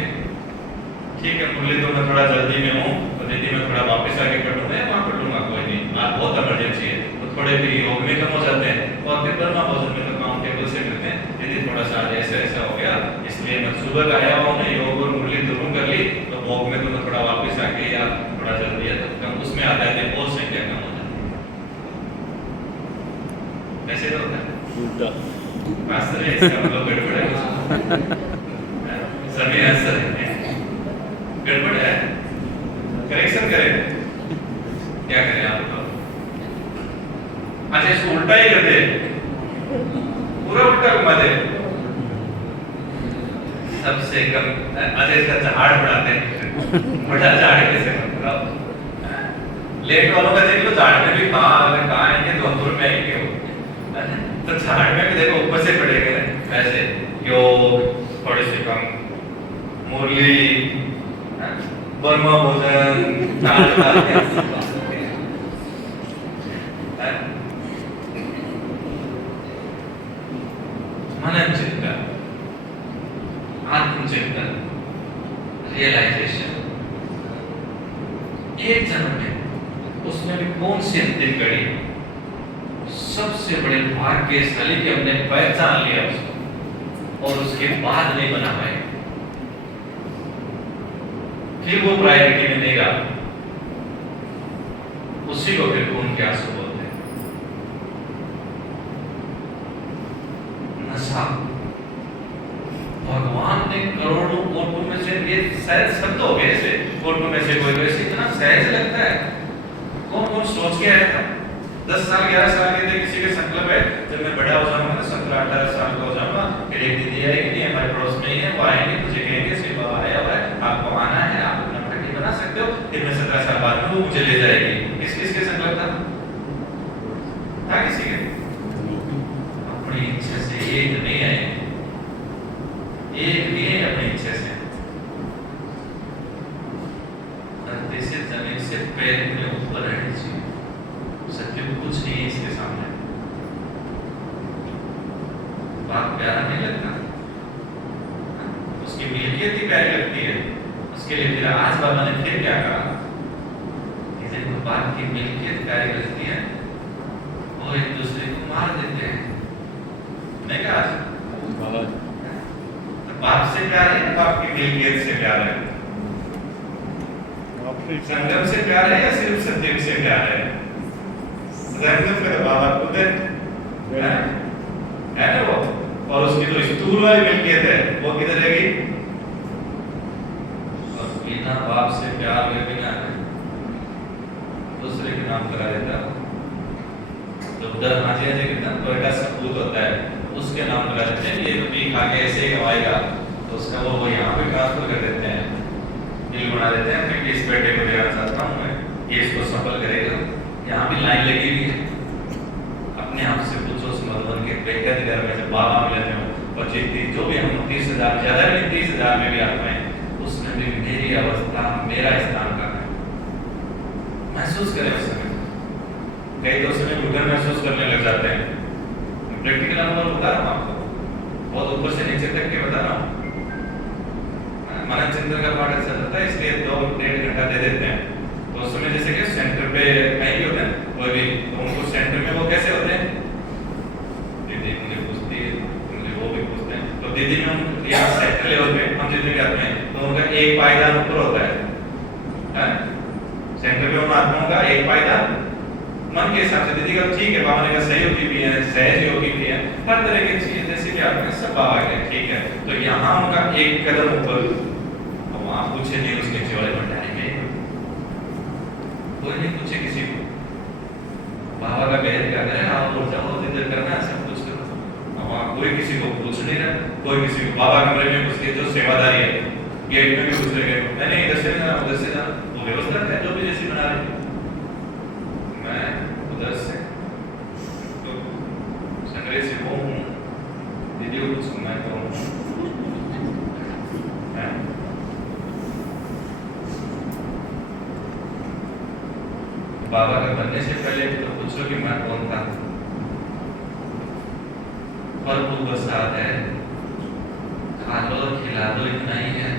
ठीक है। मुरली तो मैं थोड़ा जल्दी में हूँ, तो दीदी मैं थोड़ा वापस आके कर लूंगा या वहां कर लूंगा, कोई नहीं, आज बहुत इमरजेंसी है, तो थोड़े फिर योग में कम हो जाते हैं, और फिर ब्रह्मा भोजन में तो काउंटेबल से मिलते हैं, दीदी थोड़ा सा ऐसा ऐसा हो गया, इसलिए मैं सुबह का आया हुआ हूँ, योग और मुरली दोनों कर ली, तो भोग में तो मैं थोड़ा वापस आके या थोड़ा जल्दी है तो कम उसमें आ जाते हैं, और संख्या कम हो जाती है, ऐसे तो होता है उल्टा मास्टर है, इसका मतलब गड़बड़ है, सभी आंसर है गड़बड़ है, करेक्शन करें, क्या करें आप बताओ। अच्छा इसको उल्टा ही कर दे, पूरा उल्टा घुमा दे, सबसे कम। अच्छा इसका झाड़ बढ़ाते हैं, बड़ा झाड़ कैसे बताओ, लेट वालों का देख लो, झाड़ में भी कहाँ आएंगे, धौलपुर में आएंगे वो, तो झाड़ में भी देखो ऊपर से पड़ेगा वैसे, योग थोड़ी सी कम, मुरली, ब्रह्मा भोजन, मनन चिंतन, आत्मचिंतन, रियलाइजेशन, एक जन्म में, उसमें भी कौन सी अंतिम घड़ी, सबसे बड़े भाग्यशाली कि हमने पहचान लिया उसको और उसके बाद नहीं बना पाए, फिर वो प्रायोरिटी में देगा, उसी को फिर खून के आंसू बोलते हैं। नशा भगवान ने करोड़ों कोटों में से, ये शायद शब्द हो गए ऐसे कोटों में से कोई वैसे इतना सहज लगता है। कौन कौन सोच के आया था? 10 साल 11 साल के थे, किसी के संकल्प है जब मैं बड़ा हो जाऊंगा ना 17-18 साल का हो जाऊंगा, फिर एक दीदी आएगी, नहीं हमारे पड़ोस में ही है, वो आएंगे मुझे कहेंगे शिव बाबा आया हुआ है, आपको आना है, आप अपना पार्टी बना सकते हो, फिर मैं 17 साल बाद में वो मुझे ले जाएगी। किसके संकल्प था? किसी के अपनी इच्छा से एक नहीं आए, एक नहीं है अपनी इच्छा से, धरती से जमीन से पैर में ऊपर रहनी चाहिए। सत्य कुछ नहीं है इसके सामने। बात प्यारा नहीं लगता, उसकी मिल्कियत ही प्यारी लगती है। उसके लिए फिर आज बाबा ने फिर क्या कहा, जिनको बात की मिल्कियत प्यारी लगती है वो एक दूसरे को मार देते हैं। नहीं कहा तो बाप से प्यार है, बाप की मिल्कियत से प्यार है, संगम से प्यार है या सिर्फ सत्य से प्यार है? संगम का तो बाबा खुद है ना वो, और उसकी जो स्थूल वाली मिल्कियत है वो किधर रहेगी? और बिना बाप से प्यार हुए बिना दूसरे के नाम करा देता है। तो उधर हाजी हाजी कितना बड़ा सपूत होता है, उसके नाम करा देते हैं, ये तो पी खा के ऐसे ही कमाएगा, तो उसका वो यहाँ पे ट्रांसफर कर देते हैं, दिल बना देते हैं कि इस बेटे को देना चाहता हूँ मैं, ये इसको सफल करेगा। यहाँ भी लाइन लगी हुई है। अपने आप से पूछो उस मधुबन के बेहद घर में जब बाबा मिले थे 25-30 जो भी हम 30,000 ज्यादा नहीं 30,000 में भी आत्माएं, उसमें भी मेरी अवस्था मेरा स्थान का है। महसूस करें उस समय, कई तो समय घुटन महसूस करने लग जाते हैं। प्रैक्टिकल अनुभव बता रहा हूँ आपको, बहुत ऊपर से नीचे तक के बता रहा हूँ। मनन चिंतन का पाठ चल रहा है, इसलिए 2-1.5 घंटा दे देते हैं। तो उस समय जैसे कि सेंटर पे कहीं भी होते हैं कोई भी, तो उनको सेंटर में वो कैसे होते हैं, दीदी मुझे पूछती है, मुझे वो भी पूछते हैं, तो दीदी में हम यहाँ सेंटर लेवल पे हम जितने भी आते हैं तो उनका एक पायदान ऊपर होता है। सेंटर पे उन आत्माओं का एक पायदान मन के हिसाब से, दीदी का ठीक है, बाबा ने कहा सहयोगी भी है, सहयोगी भी है, हर तरह की चीजें जैसे भी आपने सब बाबा के ठीक है। तो यहाँ उनका एक कदम ऊपर, वहां पूछे नहीं उसके नीचे वाले भंडारे में कोई नहीं पूछे किसी को, बाबा का बेहद क्या करे, आप और जाओ इधर करना है सब कुछ करो, वहां कोई किसी को पूछ नहीं रहा, कोई किसी को। बाबा कमरे में घुस के जो सेवादारी है गेट में भी घुस रहे, नहीं इधर से जाना उधर से जाना, वो व्यवस्था है जो भी जैसी बना रही, मैं उधर से तो संग्रह से वो हूँ, दीदी को कुछ मैं कौन हूँ, बाबा के बनने से पहले तो पूछो कि मैं कौन था। फल फूल प्रसाद है, खा लो खिला दो, इतना ही है,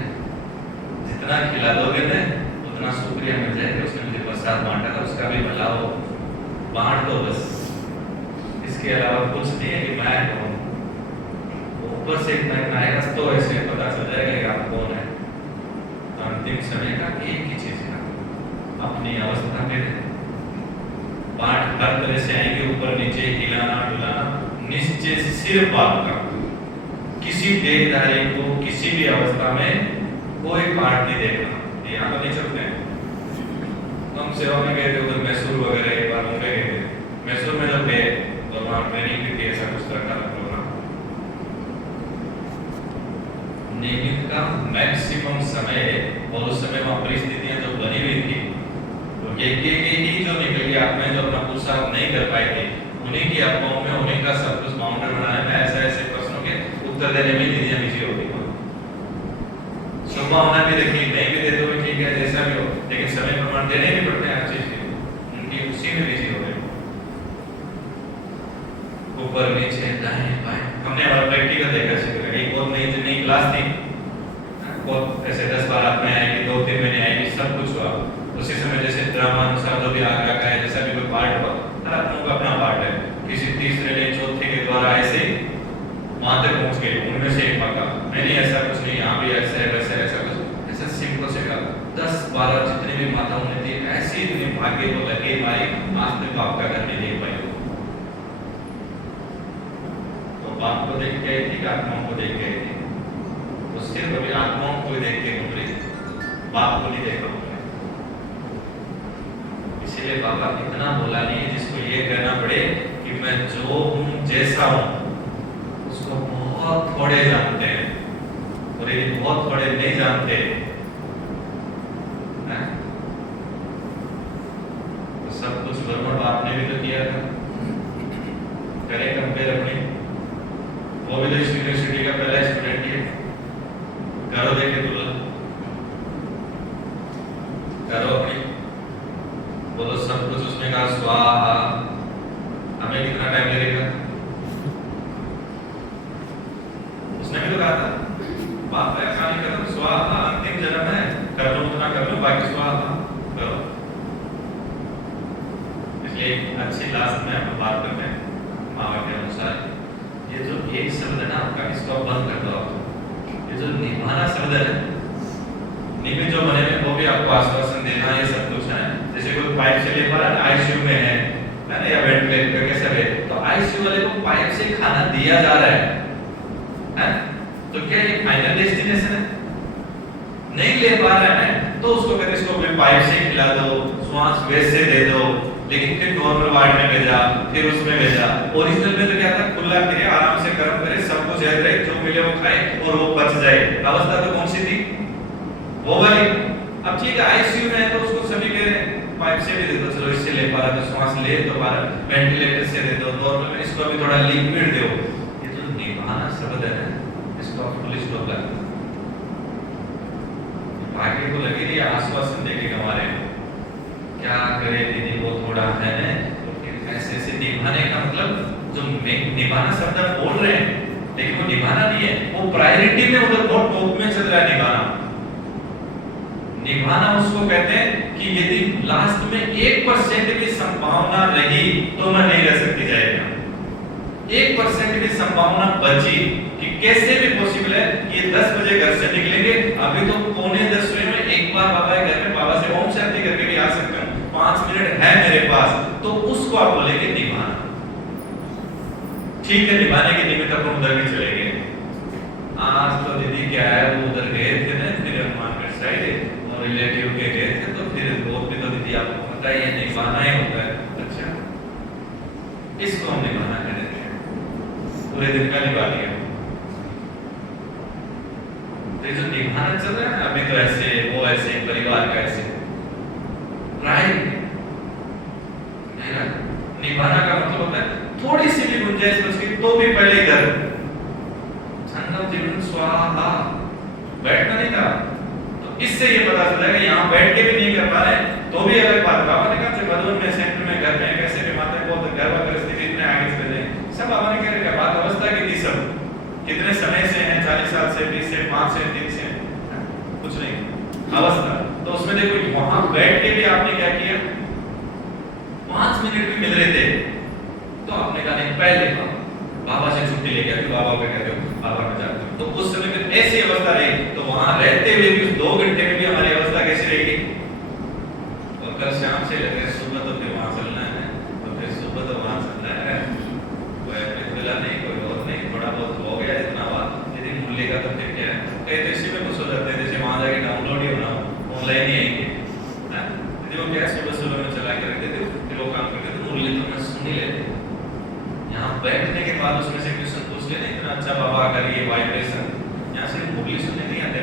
जितना खिला दोगे ना उतना शुक्रिया मिल जाएगा। उसने मुझे प्रसाद बांटा था, उसका भी भला हो, बांट दो बस, इसके अलावा कुछ नहीं है कि मैं कौन। ऊपर से इतना आएगा तो ऐसे पता चल जाएगा कि आप कौन है। अंतिम समय का एक ही चीज है, अपनी अवस्था में पाठ हर तरह से आएंगे, ऊपर नीचे हिलाना डुलाना, निश्चय सिर्फ बाप का। किसी देहधारी को किसी भी अवस्था में कोई पाठ नहीं देखना। यहाँ तो नहीं चलते हैं। हम सेवा में गए थे उधर मैसूर वगैरह, एक बार मुंबई गए थे, मैसूर में जब गए तो वहाँ ट्रेनिंग भी थी, ऐसा कुछ रखा था प्रोग्राम। नियमित का मैक्सिमम समय, और उस समय वहाँ परिस्थितियाँ जो बनी हुई थी, तो ही जो निकल गई आत्माएं जो अपना पुरुषार्थ नहीं कर पाई थी, उन्हीं की आत्माओं में उन्हीं का सब कुछ बाउंडर बनाने में ऐसे ऐसे प्रश्नों के उत्तर देने में दीदियाँ बिजी होती हैं। संभावना भी देखी, नहीं भी देते हुए ठीक है जैसा भी हो, लेकिन समय प्रमाण देने भी पड़ते हैं हर चीज के, उनकी उसी में बिजी हो गए। ऊपर नीचे दाएं बाएं, हमने हमारा प्रैक्टिकल देखा सीखा। एक बहुत नई क्लास थी, बहुत ऐसे 10 बार आत्माएं आएंगी, 2-3 महीने आएंगी, सब कुछ हुआ। उसी समय जैसे देख के आई थी कि आत्माओं को देख के आई थी? वो सिर्फ अभी आत्माओं को ही देख के घूम रही, बाप को नहीं देखा उन्होंने। इसीलिए बाबा इतना बोला नहीं जिसको ये कहना पड़े कि मैं जो हूँ जैसा हूँ, उसको बहुत थोड़े जानते हैं और ये बहुत थोड़े नहीं जानते हैं। तो सब कुछ वर्मा बाप ने भी तो किया था। करें कंपेयर अपनी, वो भी तो इस यूनिवर्सिटी का पहला स्टूडेंट है। करो देखे तुलना, करो अपनी, बोलो सब कुछ उसने कहा स्वाहा, हमें कितना टाइम लगेगा? उसने भी तो कहा था बाप का कहानी खत्म, स्वाहा अंतिम जन्म है, कर लो उतना कर लो, बाकी स्वाहा करो। इसलिए अच्छी लास्ट में हम बात करते हैं मामा के अनुसार। ये जो एक शब्द है ना आपका, इसको बंद कर दो आप। ये जो निभाना शब्द है, निमित जो बने हुए वो भी आपको आश्वासन देना, ये सब कुछ है। जैसे कोई पाइप से ले पा रहा है, आईसीयू में है ना, या वेंटिलेटर पे कैसे है, तो आईसीयू वाले को पाइप से खाना दिया जा रहा है? तो क्या ये फाइनल डेस्टिनेशन है? नहीं ले पा रहा है तो उसको कहते इसको पाइप से खिला दो, श्वास वैसे दे दो, लेकिन फिर नॉर्मल वार्ड में भेजा, फिर उसमें भेजा। ओरिजिनल में तो क्या था, खुला करे, आराम से गर्म करे, सब कुछ याद रहे, जो मिले वो खाए और वो बच जाए। अवस्था तो कौन सी थी? वो वाली। अब ठीक है आईसीयू में है तो उसको सभी कह रहे हैं पाइप से भी दे दो, चलो इससे ले पा रहा तो श्वास ले तो पा रहा, वेंटिलेटर से दे दो, नॉर्मल में इसको भी थोड़ा लिक्विड दो। ये जो निभाना शब्द है इसको आप पुलिस लोग लगता भाग्य को लगे ये आश्वासन देके हमारे क्या करे दीदी वो थोड़ा है तो फिर ऐसे ऐसे निभाने का मतलब जो निभाना शब्द आप बोल रहे हैं लेकिन वो निभाना नहीं है, वो प्रायोरिटी में उधर बहुत टॉप में चल रहा है निभाना। निभाना उसको कहते हैं कि यदि लास्ट में 1% भी संभावना रही तो मैं नहीं रह सकती जाएगा। 1% भी संभावना बची कि कैसे भी पॉसिबल है कि ये 10 बजे घर से निकलेंगे, अभी तो 9:45 में एक बार बाबा के घर में बाबा से ओम शांति करके भी आ सकते हैं, 5 मिनट है मेरे पास, तो उसको आप बोलेंगे निभाना। ठीक है, निभाने के निमित्त अपन उधर भी चले गए। आज तो दीदी क्या है वो उधर गए थे ना, फिर मार्केट साइड और रिलेटिव के गए थे, तो फिर वो भी तो दीदी आपको पता ही है निभाना ही होता है। अच्छा, इसको हम निभाना कहते हैं, पूरे दिन का निभा लिया। तो जो निभाना चल रहा है ना अभी, तो ऐसे वो ऐसे परिवार का ऐसे राइट निभाना का मतलब होता है थोड़ी सी भी गुंजाइश बची तो भी पहले इधर छंदम जीवन स्वाहा बैठना नहीं था। तो इससे ये पता चला कि यहाँ बैठ के भी नहीं कर पा रहे तो भी अलग बात। बाबा ने कहा मधुबन में सेंटर में घर में कैसे भी माता को गर्भ परिस्थिति इतने आगे चले जाए, सब बाबा ने कह रहे बात अवस्था की थी, सब कितने समय से हैं, 40 साल से, 20 से, 5 से, 3 से, कुछ नहीं अवस्था। तो उसमें देखो वहां बैठ के भी आपने क्या किया, 5 मिनट भी मिल रहे थे तो आपने कहा नहीं पहले बाबा से छुट्टी लेके आके बाबा को कहते हो बाबा में जाते हो। तो उस समय में ऐसी अवस्था रही, तो वहां रहते हुए भी उस 2 घंटे में भी हमारी अवस्था कैसी रहेगी। और कल शाम से लगे सुबह तो फिर वहां चलना है, तो फिर सुबह तो वहां चलना है, कोई मिला नहीं, कोई और नहीं, थोड़ा बहुत हो गया इतना बात। यदि मूल्य का तो फिर क्या है, कई तो इसी में खुश हो जाते हैं, जैसे वहां जाके डाउनलोड ही होना ऑनलाइन ही आएंगे। यदि वो क्या सुबह में चला के रख देते फिर वो काम करते तो मूल्य तो मैं सुन ही लेते। यहाँ बैठने के बाद उसमें से क्वेश्चन पूछ लेते इतना अच्छा बाबा अगर ये वाइब्रेशन, यहाँ से मूल्य सुनने नहीं आते।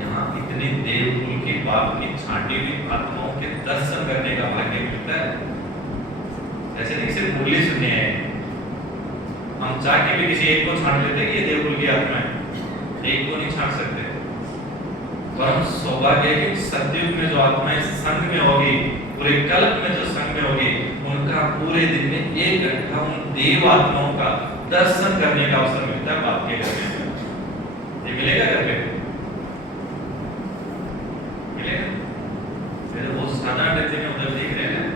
यहाँ इतनी देवकुल की बाप की छांटी हुई आत्माओं के दर्शन करने का भाग्य मिलता है। ऐसे नहीं सिर्फ मूल्य सुनने आए, हम चाह के भी किसी एक को छांट लेते कि ये देवकुल की आत्मा है, एक को नहीं छांट सकते। परम सौभाग्य है कि सतयुग में जो आत्माएं संग में होगी, पूरे कल्प में जो संग में होगी, उनका पूरे दिन में 1 घंटा उन देव आत्माओं का दर्शन करने का अवसर मिलता है बाप के घर में। ये मिलेगा घर पे, मिलेगा। फिर वो स्थाना व्यक्ति में उधर देख रहे हैं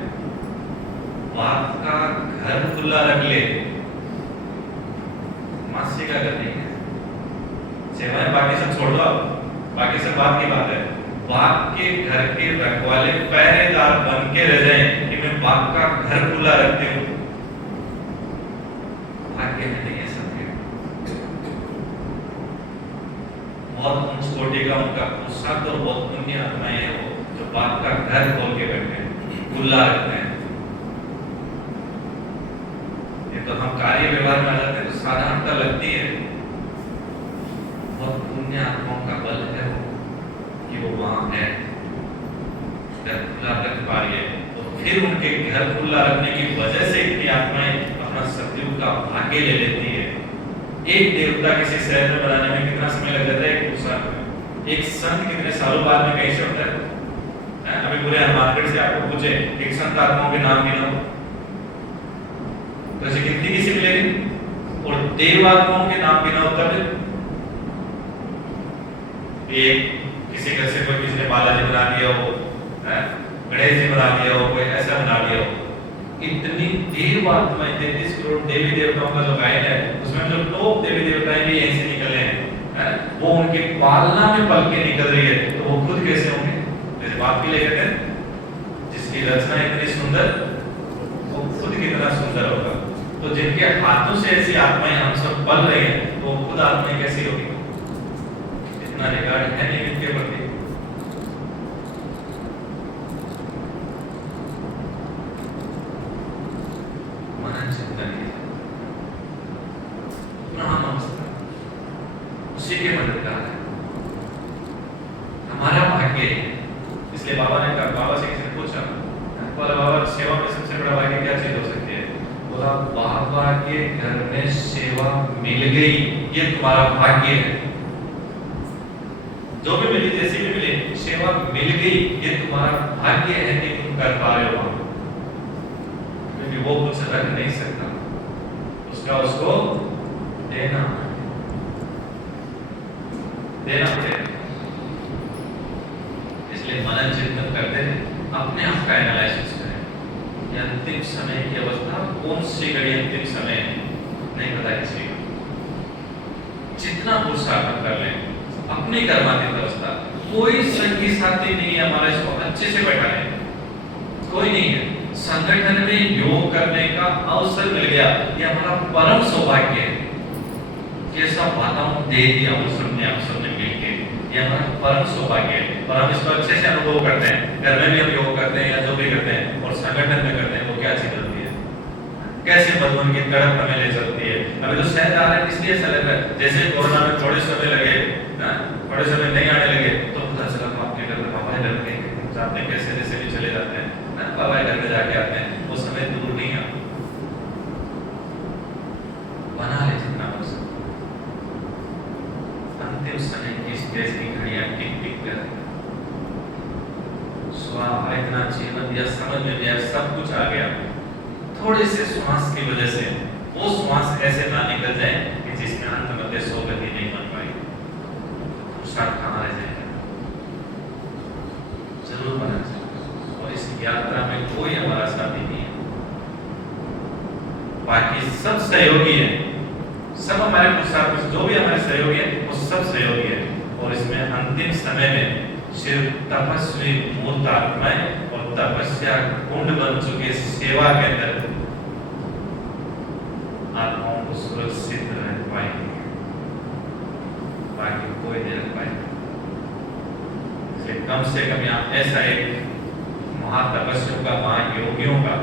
बाप का घर खुला रख ले, मासी का घर नहीं है, सेवाएं बाकी सब छोड़ दो आप, बाकी सब बात की बात है। बाप के घर के रखवाले पहरेदार बन के रह जाएं कि मैं बाप का घर खुला रखती हूँ, भाग्य में नहीं छोटे का उनका पोशाक तो बहुत पुण्य आत्माएं हैं वो, जो बाप का घर खोल के बैठे हैं, खुला रखते हैं। ये तो हम कार्य व्यवहार में आ जाते हैं तो साधारणता लगती है, बहुत पुण्य आत्माओं का बल है वो कि वो वहां है, घर खुला रख पा रही है। तो फिर उनके घर खुला रखने की वजह से इतनी आत्माएं अपना सतयुग का भाग्य ले लेती है। एक देवता किसी शहर में बनाने में कितना समय लग जाता है? 1 साल में। एक संत कितने सालों बाद में कहीं से होता है? अभी पूरे मार्केट से आपको पूछे एक संत आत्माओं के नाम गिनाओ तो ऐसे गिनती किसी मिलेगी? और देव आत्माओं के नाम गिनाओ तब एक किसी घर से कोई किसी ने बालाजी बना दिया हो, गणेश जी बना दिया हो, कोई ऐसा बना दिया हो। इतनी देव आत्माएं 33 करोड़ देवी देवताओं का जो गायन है उसमें जो टॉप देवी देवताएं भी यहीं से निकले हैं, वो उनके पालना में पल के निकल रही है, तो वो खुद कैसे होंगे? जैसे बाप के लिए कहते हैं जिसकी रचना इतनी सुंदर वो खुद कितना सुंदर होगा। तो जिनके हाथों से ऐसी आत्माएं हम सब पल रही हैं तो वो खुद आत्माएं कैसी होगी? इतना रिगार्ड है नहीं इनके प्रति। उसी के मददगार है, हमारा भाग्य है। इसलिए बाबा ने कहा, बाबा से किसी ने पूछा, बोला बाबा सेवा में सबसे बड़ा भाग्य क्या चीज हो सकती है? बोला बाबा के घर में सेवा मिल गई, ये तुम्हारा भाग्य है। जो भी मिली, जैसी भी मिली, सेवा मिल गई, ये तुम्हारा भाग्य है कि तुम कर पा रहे हो। क्योंकि वो कुछ रख नहीं सकता, उसका उसको देना पड़ेगा। इसलिए मनन चिंतन करते हैं, अपने आप का एनालिसिस करें। ये अंतिम समय की अवस्था कौन सी घड़ी अंतिम समय नहीं पता किसी को। जितना पुरुषार्थ कर लें अपनी कर्मातीत अवस्था, कोई संगी साथी नहीं है हमारा इसको अच्छे से बैठाने, कोई नहीं है। संगठन में योग करने का अवसर मिल गया, ये हमारा परम सौभाग्य है। कैसा वातावरण दे दिया उस सबने, आप सबने मिलकर, ये हमारा परम सौभाग्य है। और हम इसको अच्छे से अनुभव करते हैं, घर में भी हम योग करते हैं या जो भी करते हैं, और संगठन में करते हैं। वो क्या चीज होती है? कैसे मधुबन की तड़प हमें ले चलती है। अभी तो शहर आ रहे हैं, इसलिए ऐसा लग रहा है जैसे कोरोना में थोड़े समय लगे, थोड़े समय नहीं आने लगे तो पता चला आपके घर में बाबा घर में जाते हैं, कैसे जैसे भी चले जाते हैं, बाबा घर में जाके आते हैं। वो समय दूर नहीं है, बना ले जितना हो सके। अंतिम समय की स्टेज की घड़ियां टिक टिक कर स्वाहा, इतना जीवन दिया, समझ में दिया, सब कुछ आ गया। थोड़े से श्वास की वजह से वो श्वास ऐसे ना निकल जाए कि जिसमें अंत मध्य सो गति नहीं बन पाई, पुरुषार्थ कहाँ रह जाएगा? जरूर बना चाहिए। और इस यात्रा में कोई हमारा साथी नहीं है, बाकी सब सहयोगी है। सब हमारे पुरुषार्थ में जो भी हमारे सहयोगी है वो सब सहयोगी है। और इसमें अंतिम समय में सिर्फ तपस्वी मूर्त आत्माएं और तपस्या कुंड बन चुके सेवा के अंदर आत्माओं को सुरक्षित रह पाएंगे, बाकी कोई नहीं रख पाएगा। इसलिए कम से कम यहाँ ऐसा एक महातपस्वियों का, महायोगियों का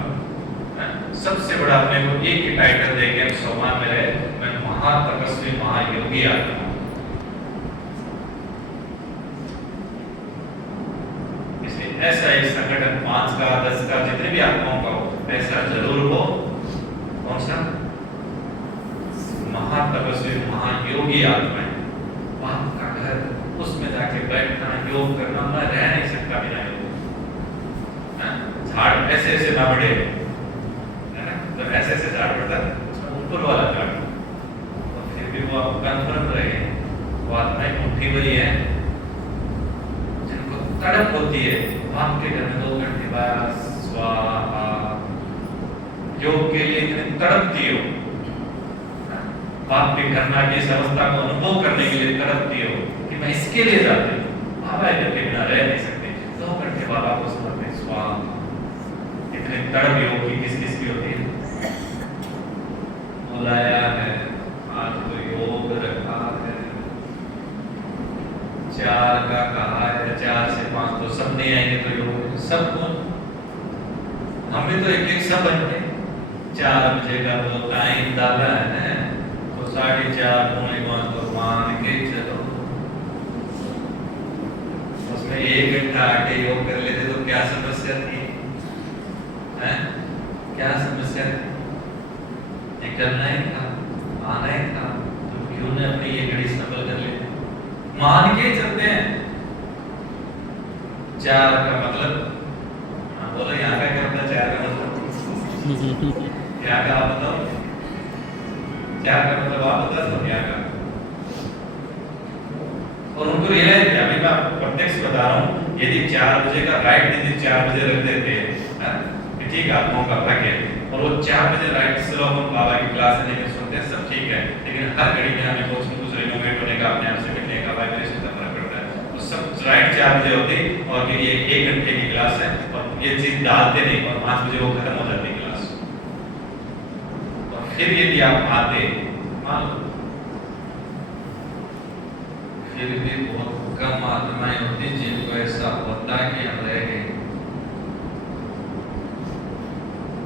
सबसे बड़ा अपने को एक ही टाइटल देके हम सम्मान में रहे, मैं महातपस्वी महायोगी आत्मा। इसलिए ऐसा एक संगठन 5 का 10 का जितने भी आत्माओं का हो, ऐसा जरूर हो। कौन सा? महातपस्वी महायोगी आत्मा है। बाप का घर, उसमें जाके बैठना, योग करना, मैं रह नहीं सकता बिना योग। झाड़ ऐसे ऐसे ना बढ़े, तो ऐसे ऐसे झाड़ बढ़ता उसमें ऊपर वाला झाड़, तो फिर भी वो आप कन्फर्म रहे वो आत्माएं उठी हुई है जिनको तड़प होती है। आपके घर में 2 घंटे बाद स्वाहा योग के लिए इतनी तड़पती हो, बाप के घर में आके इस अवस्था को अनुभव करने के लिए तड़पती हो कि मैं इसके लिए जाती हूँ, बाबा के बिना रह नहीं सकते। 2 घंटे बाबा को समर्पित स्वाहा। इतनी तड़प योग की किस किस की होती है? बुलाया है, आज को योग रखा है, 4 का कहा है, 4 से 5 तो सब नहीं आएंगे तो योग सब कौन, हमें तो एक एक सब बनते 4 बजे का वो टाइम डाला है ना, तो 4:30 पौने 5 तो मान के चलो उसमें 1 घंटा आके योग कर लेते तो क्या समस्या थी, हैं? क्या समस्या थी? निकलना ही था, आना ही था, तो क्यों ने अपनी ये घड़ी सफल कर ली? मान के चलते हैं 4 का मतलब, हाँ बोलो यहाँ का क्या होता है 4 का मतलब क्या का आप बताओ, 4 का मतलब आप बता दो क्या का, और उनको रियलाइज किया, अभी मैं आपको प्रत्यक्ष बता रहा हूँ, यदि 4 बजे का राइट यदि 4 बजे रख देते हैं, ठीक है आप मौका रखे, और वो 4 बजे राइट से अपन बाबा की क्लास नहीं सुनते हैं, सब ठीक है, लेकिन हर घड़ी में हमें कुछ न कुछ रिनोवेट होने का, अपने आप से मिलने का, वाइब्रेशन का फर्क पड़ता है, तो सब राइट 4 बजे होती और फिर ये 1 घंटे की क्लास है और ये चीज डालते नहीं और 5 बजे वो खत्म हो जाती क्लास, और फिर यदि आप आते मान लो फिर भी बहुत कम आत्माएं होती जिनको ऐसा होता है कि हम रह गए,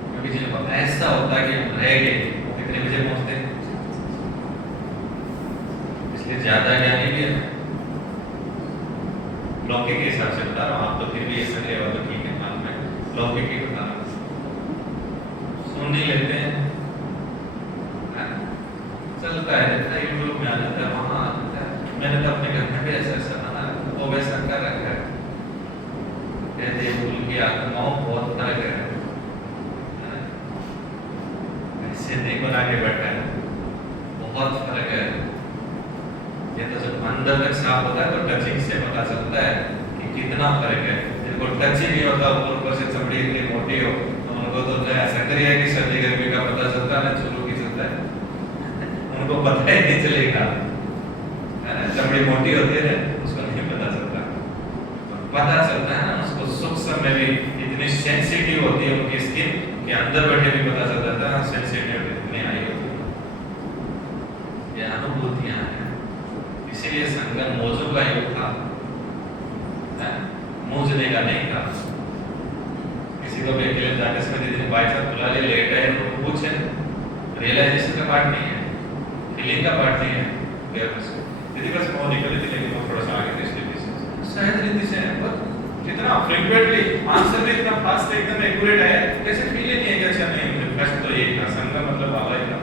क्योंकि जिनको ऐसा होता है कि हम रह गए वो कितने बजे पहुंचते हैं, इसलिए ज्यादा ज्ञानी भी है, लौकिक के हिसाब से बता रहा हूँ, आप तो फिर भी ये सब लेवल तो ठीक है, मान में लौकिक ही बता रहा हूँ, सुन नहीं लेते हैं, चलता है यूट्यूब में आ जाता है, वहां आ जाता है, मैंने तो अपने घर में भी ऐसा ऐसा बना वो वैसा कर रखा है, कहते हैं भूल की आत्माओं बहुत फर्क है, ऐसे नहीं बना के बैठा है, बहुत फर्क है, ये तो जब अंदर तक साफ होता है तो टचिंग से पता चलता है कि कितना फर्क है, जिनको टच ही नहीं होता ऊपर से चमड़ी इतनी मोटी हो तो उनको तो ऐसा करिए कि सर्दी गर्मी का पता चलता है ना, चूरू की चलता है उनको पता ही नहीं चलेगा, है ना, चमड़ी मोटी होती है उसको नहीं पता चलता, पता चलता है ना उसको सूक्ष्म में भी इतनी सेंसिटिव होती है उनकी स्किन कि अंदर बैठे भी पता चल जाता है सेंसिटिव इतनी आई होती है, ये अनुभूतियां हैं, इसीलिए संगम मौजों का युग था, मूझने का नहीं था, किसी को भी अकेले जाके समय दीदी बाई चांस बुला ले लेट आए तो पूछे, रियलाइजेशन का पार्ट नहीं है, फीलिंग का पार्ट नहीं है, दीदी बस वो निकल थी लेकिन वो थोड़ा सा आगे थे इसलिए सहज रीति से जितना फ्रीक्वेंटली आंसर भी इतना फास्ट एकदम एक्यूरेट आया, कैसे फील ही नहीं है कि अच्छा नहीं फर्स्ट तो यही था, संगम मतलब बाबा ही था,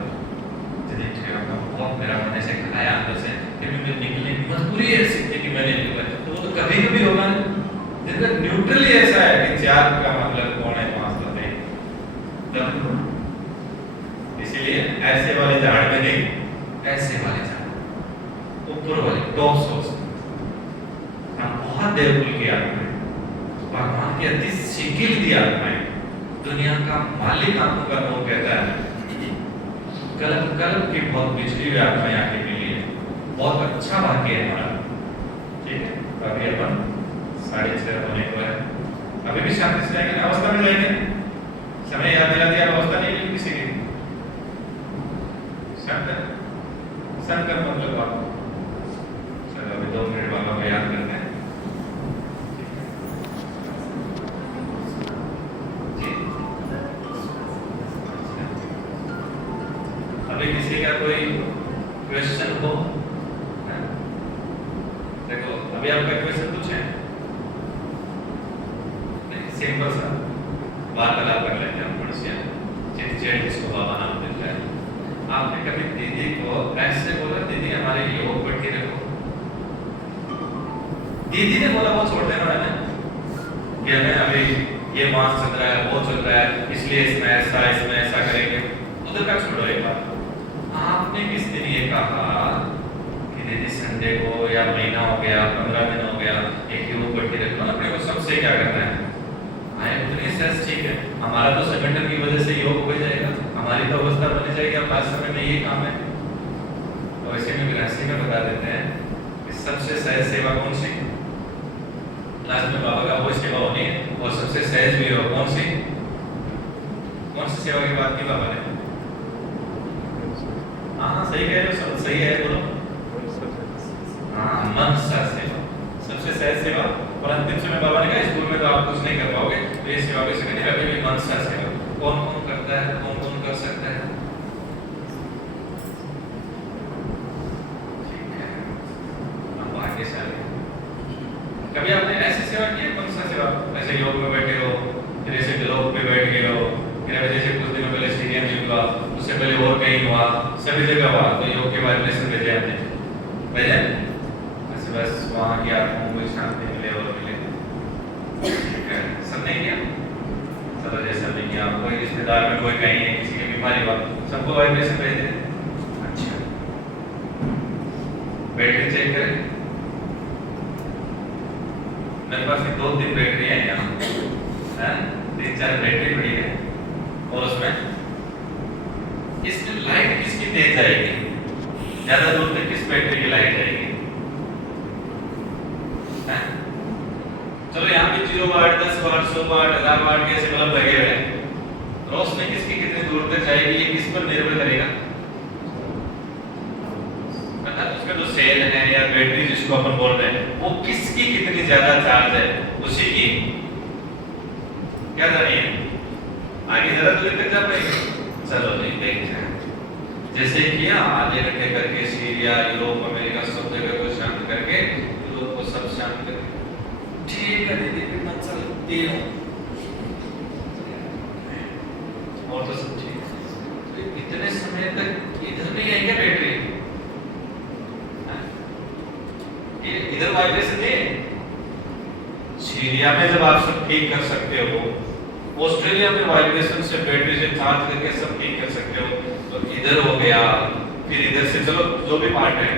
दीदी ठीक बहुत मेरा मन ऐसे खाया अंदर से कि मैं निकलने की मजबूरी है ऐसी थी कि मैंने निकला, तो वो तो कभी कभी होगा ना, जिनका न्यूट्रली ऐसा है कि 4 का मतलब कौन है 5 तो नहीं, इसीलिए ऐसे वाले झाड़ में नहीं, ऐसे वाले झाड़ ऊपर वाले टॉप सोर्स, हम बहुत देवकुल की आत्मा है, भगवान की अति शिकिल दी आत्मा है, दुनिया का मालिक आत्मा का लोग कहता है, कल्प कल्प की बहुत बिछड़ी हुई आत्मा यहाँ की मिली है, बहुत अच्छा भाग्य है हमारा, ठीक है, अभी अपन 6:30 होने को है, अभी भी शांति से जाएंगे, अवस्था में जाएंगे, समय याद दिला दिया, अवस्था नहीं मिली किसी की, शंकर शंकर मतलब बात, चलो अभी 2 मिनट बाबा को याद करते हैं, अभी किसी का कोई क्वेश्चन हो, देखो अभी आपका क्वेश्चन कुछ है सिंपल सा वार्तालाप कर लेते हैं मनुष्य, चिट जिसको बाबा नाम देता है, आपने कभी दीदी को ऐसे बोला दीदी हमारे योग पट्टी रखो, दीदी ने बोला वो छोड़ देना है कि हमें अभी ये मास चल रहा है वो चल रहा है इसलिए इसमें ऐसा करेंगे, उधर का छोड़ो एक बात, आपने किस दिन ये कहा कि दीदी संडे को या महीना हो गया 15 दिन हो गया एक योग पट्टी रखो, अपने को सबसे क्या करना है आए उतनी सहज, ठीक है, हमारा तो संगठन की वजह से योग हो जाएगा, हमारी तो अवस्था बनी जाएगी, अब आज समय में ये काम है, और इसी में गृहस्थी में बता देते हैं कि सबसे सहज सेवा कौन सी, लास्ट में बाबा का वो सेवा होनी है, और सबसे सहज भी हो कौन सी सेवा की बात की बाबा ने, हाँ सही कह रहे हो, सब सही है, बोलो हाँ मन सा सेवा, में तो आप कुछ नहीं कर पाओगे। तो ये सेवा किसे कहते हैं? अभी भी मनसा सेवा। कौन कौन करता है, कौन कौन कर सकता है? ठीक है, अब आगे चलिए। कभी आपने ऐसी सेवा की है? मनसा सेवा, ऐसे योग में बैठे हो, फिर ऐसे ग्लोब पे बैठ गए हो, फिर जैसे कुछ दिनों पहले सीरियम में हुआ, उससे पहले और कहीं हुआ, सभी जगह हुआ, तो योग के वाइब्रेशन भेजे आपने, भेजे बस वहाँ की आत्माओं को शांति मिले और मिले। ठीक है, सब नहीं किया? चलो जैसा नहीं किया, कोई रिश्तेदार में कोई कहीं है, किसी की बीमारी हुआ, सबको वाइब्रेशन भेज दे। अच्छा, बैटरी चेक करें। मेरे पास 2-3 बैटरी है यहाँ, 3-4 बैटरी पड़ी है, और उसमें इसमें लाइट किसकी तेज जाएगी? ज्यादा दूर तक किस बैटरी की लाइट जाएगी? चलो यहाँ पे 0 वाट, 10 वाट, 100 वाट, 1000 वाट के ऐसे बल्ब लगे हुए हैं। रोशनी किसकी कितनी दूर तक जाएगी, ये किस पर निर्भर करेगा? उसमें जो सेल है या बैटरी जिसको अपन बोल रहे हैं, वो किसकी कितनी ज्यादा चार्ज है, उसी की क्या जानिए आगे जरा दूर तक जा पाएगी। चलो जी देखते हैं, जैसे किया आधे घंटे करके सीरिया, यूरोप, अमेरिका सब जगह को शांत करके, यूरोप को सब शांत करके, ठीक है दीदी फिर मत चलती हूँ, और तो सब ठीक है। तो इतने समय तक इधर नहीं है क्या बैटरी? ये इधर वाइब्रेशन नहीं है। सीरिया में जब आप सब ठीक कर सकते हो, ऑस्ट्रेलिया में वाइब्रेशन से बैटरी से चार्ज करके सब ठीक कर सकते हो, तो इधर हो गया, फिर इधर से चलो जो भी पार्ट है,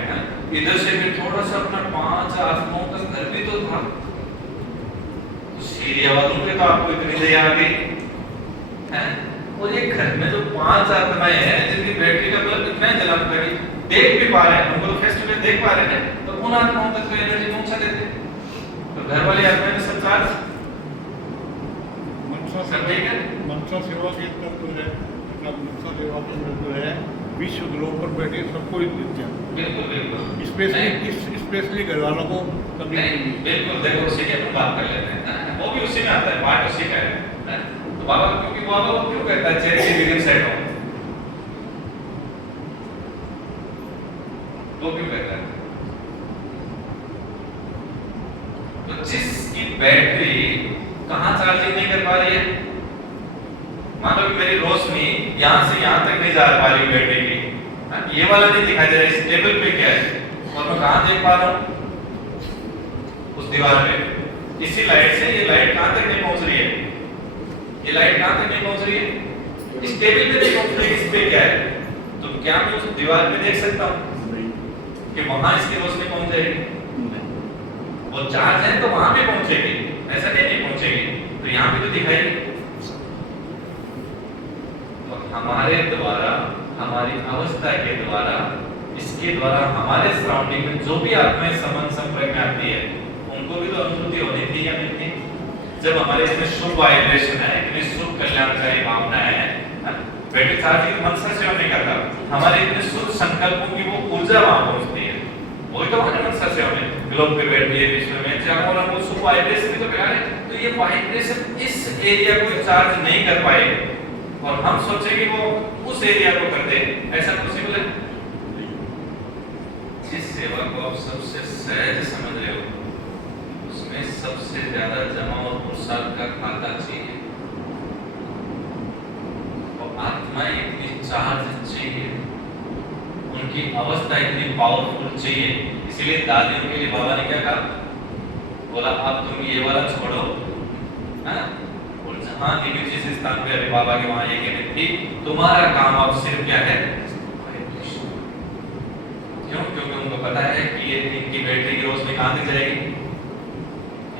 इधर से फिर थोड़ा सा अपना 5 आत्माओं का घर भी तो था। तो सीरिया वालों पे तो आपको इतनी दया आ गई है, और ये घर में जो 5 आत्माएं हैं जिनकी बैटरी का बल्ब इतना जलाने लगी, देख भी पा रहे हैं, हमको तो फेस टू फेस देख पा रहे हैं, तो उन आत्माओं तक तो एनर्जी पहुंचा देते। तो घर वाली आत्माएं में सब चार्ज सब ठीक है। मनसा सेवा के तत्व है, मनसा सेवा के तत्व है, विश्व ग्लोब पर बैठे सबको ही देते हैं। बिल्कुल बिल्कुल, स्पेशली घर वालों को कभी नहीं बिल्कुल। देखो उसी के हम बात कर लेते हैं, वो भी उसी में आता है, पार्ट उसी का है। तो बाबा, क्योंकि बाबा वो क्यों कहता है चेहरे की बिगिन सेट हो, वो क्यों कहता है? तो जिसकी बैटरी कहां चार्जिंग नहीं कर पा रही है, मान लो मेरी रोशनी यहां से यहां तक नहीं जा पा रही बैटरी की, ये वाला नहीं दिखाई दे रहा, इस टेबल पे क्या है, और मैं कहां देख पा रहा हूं? उस दीवार पे। इसी लाइट से ये लाइट कहां तक नहीं पहुंच रही है, ये लाइट कहां तक नहीं पहुंच रही है, इस टेबल पे नहीं पहुंच रही, इस पे क्या है? तो क्या मैं उस दीवार पे देख सकता हूं कि वहां इसकी रोशनी पहुंच जाएगी? वो चार्ज है तो वहां भी पहुंचेगी, ऐसा नहीं पहुंचेगी, तो यहाँ पे तो दिखाएगी। तो हमारे द्वारा, हमारी अवस्था के द्वारा, इसके द्वारा हमारे सराउंडिंग में जो भी आत्माएं संबंध संपर्क में आती है, उनको भी तो अनुभूति होनी थी या नहीं थी? जब हमारे इसमें शुभ वाइब्रेशन है, इतनी शुभ कल्याणकारी भावना है, बैटरी चार्जिंग मनसा सेवा नहीं करता, हमारे इतने शुभ संकल्पों की वो ऊर्जा वहां पहुंचती है, वही तो हमारे मनसा सेवा में ग्लोब पे बैठ के विश्व में जहाँ वाला वो शुभ वाइब्रेशन तो बिगाड़े। तो ये वाइब्रेशन इस एरिया को चार्ज नहीं कर पाए, और हम सोचे कि वो उस एरिया को कर दे, ऐसा पॉसिबल है? जिस सेवा को आप सबसे सहज समझ रहे हो, उसमें सबसे ज्यादा जमा और पुरुषार्थ का खाता चाहिए, और आत्माएं इतनी चार्ज चाहिए, उनकी अवस्था इतनी पावरफुल चाहिए। इसीलिए दादियों के लिए बाबा ने क्या कहा, बोला अब तुम ये वाला छोड़ो, और जहां जिस स्थान पे अभी बाबा के वहां ये कहते थी, तुम्हारा काम अब सिर्फ क्या है? क्यों? क्योंकि उनको पता है कि ये इनकी बैटरी की रोशनी कहां तक जाएगी,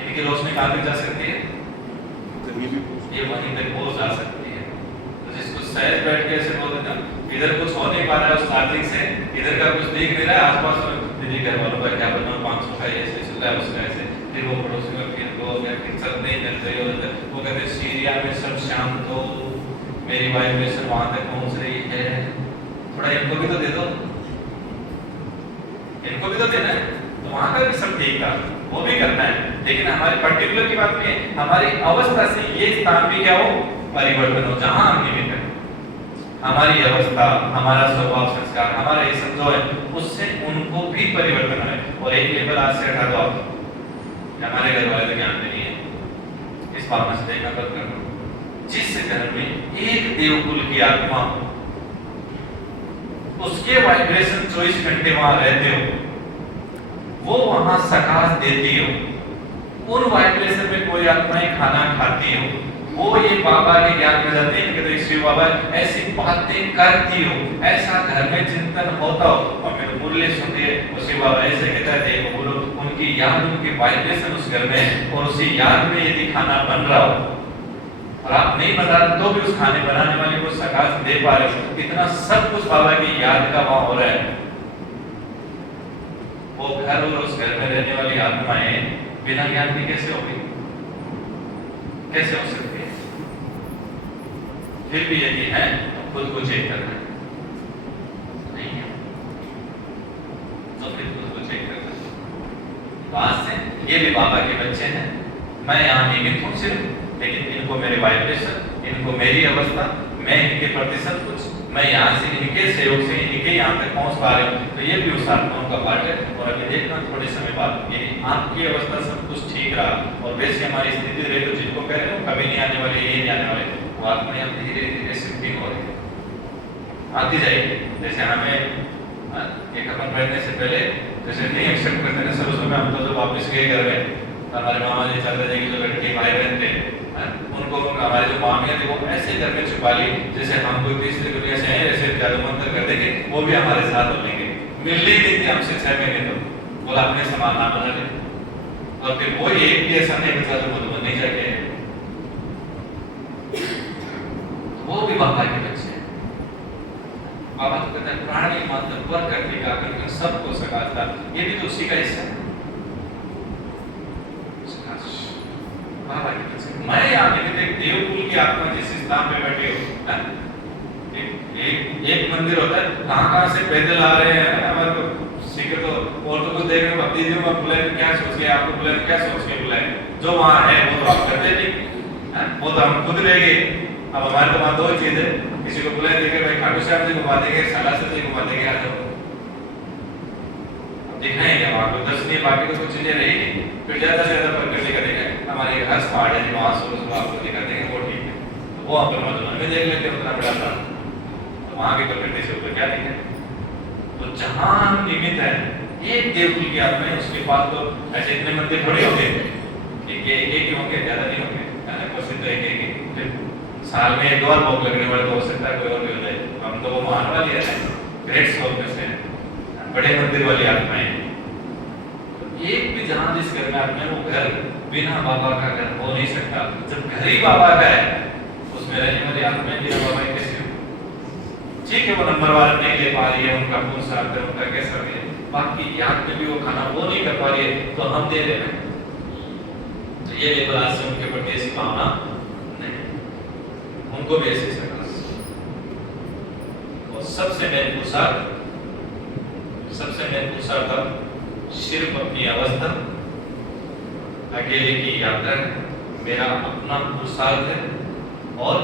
इनकी रोशनी कहां तक जा सकती है, ये वहीं तक पहुंच जा सकती है। तो जिसको सहज बैठ के ऐसे बोल देना, इधर कुछ हो नहीं पा रहा है उस चार्जिंग से, इधर का कुछ दिख नहीं रहा है, आसपास में दीदी घर वालों का क्या बनना, 500 का ऐसे चल रहा है, उसका ऐसे, फिर वो पड़ोसी में फिर वो या फिर चल नहीं चल रही, और वो कहते सीरिया में सब शांत हो, मेरी वाइब्रेशन वहां तक पहुंच रही है, थोड़ा इनको भी तो दे दो, इनको भी तो देना है। तो वहां का भी सब ठीक था, वो भी करना है। लेकिन हमारे पर्टिकुलर की बात नहीं है, हमारी अवस्था से ये स्थान भी क्या हो, परिवर्तन हो, जहां हम निमित्त है, हमारी अवस्था, हमारा स्वभाव, संस्कार, हमारा ये सब जो है, उससे उनको भी परिवर्तन है। और एक लेवल आज से हटा दो आप, हमारे घर वाले तो ज्ञान में नहीं है, इस भावना से देखना बंद कर दो। जिस घर में एक देवकुल की आत्मा हो, उसके वाइब्रेशन 24 घंटे वहां रहते हो, वो वहां सकाश देती हो, उन वाइब्रेशन में कोई आत्माएं खाना खाती हो, वो ये बाबा के ज्ञान में जाते हैं कि तो शिव बाबा ऐसी बातें करती हो, ऐसा घर में चिंतन होता हो, और मेरे मुरली सुनते हैं शिव बाबा ऐसे कहता है, देखो बोलो उनकी याद, उनकी वाइब्रेशन उस घर में है, और उसी याद में यदि खाना बन रहा हो और आप नहीं बता रहे तो भी उस खाने बनाने वाले को सकाश दे पा रहे हो, इतना सब कुछ बाबा की याद का वहां हो रहा है। वो घर और उस घर में रहने वाली आत्माएं बिना ज्ञान के कैसे होगी, कैसे हो सकती है? फिर भी यदि है तो खुद को चेक करना है, नहीं है तो फिर खुद को चेक करना है। बात से ये भी बाबा के बच्चे हैं, मैं यहाँ निमित्त हूँ सिर्फ, लेकिन इनको मेरे वाइब्रेशन, इनको मेरी अवस्था, मैं इनके प्रति सब कुछ, मैं यहाँ से इनके सहयोग से इनके यहाँ तक पहुँच पा रहा हूँ, तो ये भी उस आत्माओं का पार्ट है। और अभी देखना थोड़े समय बाद यदि आपकी अवस्था सब कुछ ठीक रहा और वैसे हमारी स्थिति रही, तो जिनको कह रहे हो कभी नहीं आने वाले, ये नहीं आने वाले, वो आत्माएं अब धीरे धीरे शिफ्टिंग हो रही है, आती जाएगी। जैसे हमें एक अपन बैठने से पहले जैसे नहीं एक्सेप्ट करते ना, सब उसमें हम तो जब वापस गए घर में, हमारे मामा जी चाचा जी की जो लड़के भाई बहन थे, उनको हमारे जो मामियाँ थे वो ऐसे घर में छुपा ली जैसे हम कोई तीसरी दुनिया से हैं, ऐसे जादू मंत्र कर देंगे, वो भी हमारे साथ हो लेंगे। मिलने ही नहीं थी हमसे 6 महीने, तो बोला अपने सामान ना बना ले, और फिर वो एक भी ऐसा नहीं बचा जो मधुबन नहीं जाके, वो भी बाबा के बच्चे हैं। बाबा तो कहते हैं प्राणी मात्र पर करके का करके सबको सकाता, ये भी तो उसी का हिस्सा है। बाबा के बच्चे, मैं यहाँ एक देवकुल की आत्मा जिस स्थान पे बैठे हो, एक मंदिर होता है, कहाँ से पैदल आ रहे हैं हमारे को सीखे, तो और तो कुछ देखने को भक्ति जी बुलाए क्या सोच के, आपको बुलाए क्या सोच के बुलाए, जो वहाँ है वो तो आप करते नहीं, वो तो हम खुद रह गए। अब हमारे तो वहाँ दो चीज है, किसी को बुलाए देखे भाई खाटू श्याम जी घुमा देंगे, सालासर जी घुमा देंगे, आ जाओ देखना ही है वहाँ को, दर्शनीय बाकी तो कुछ चीजें रहेगी, फिर ज्यादा से ज्यादा प्रकृति का देखें, हमारे हर्ष पहाड़ है वहाँ सुबह आपको दिखा देंगे, वो ठीक है, तो वो आप मधुबन में देख लेते हैं उतना बड़ा था, तो वहाँ की प्रकृति से ऊपर क्या देखें। तो जहाँ हम निमित्त है, एक देवकुल की आत्मा है, उसके पास तो ऐसे इतने मंदिर थोड़े होंगे, एक ही होंगे, ज्यादा नहीं होंगे, प्रसिद्ध एक साल में 1 बार भोग लगने वाले तो हो सकता है कोई और भी हो जाए, हम तो वो मान वाली है, ग्रेट सोल में से बड़े मंदिर वाली आत्माएं, एक भी जहां जिस घर में आत्मा है, वो घर बिना बाबा का घर हो नहीं सकता। जब घर ही बाबा का है, उसमें रहने वाली आत्माएं बिना बाबा के कैसे हो? ठीक है वो नंबर वाला नहीं ले पा रही है, उनका खून साफ है, उनका कैसा भी है, बाकी याद में भी वो खाना वो नहीं कर पा रही है, तो हम दे रहे हैं, तो ये लेवल आज से उनके प्रति ऐसी भावना नहीं, उनको भी ऐसे सकाश। और सबसे मेन पुरुषार्थ सिर्फ अपनी अवस्था, अकेले की यात्रा है, मेरा अपना पुरुषार्थ है, और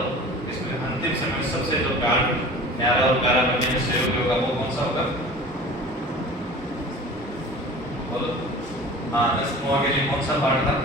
इसमें अंतिम समय सबसे जो कार्ड न्यारा और कारा बनने में सहयोग होगा वो कौन सा होगा? बोलो, हाँ, 10 के लिए कौन सा पार्ट था?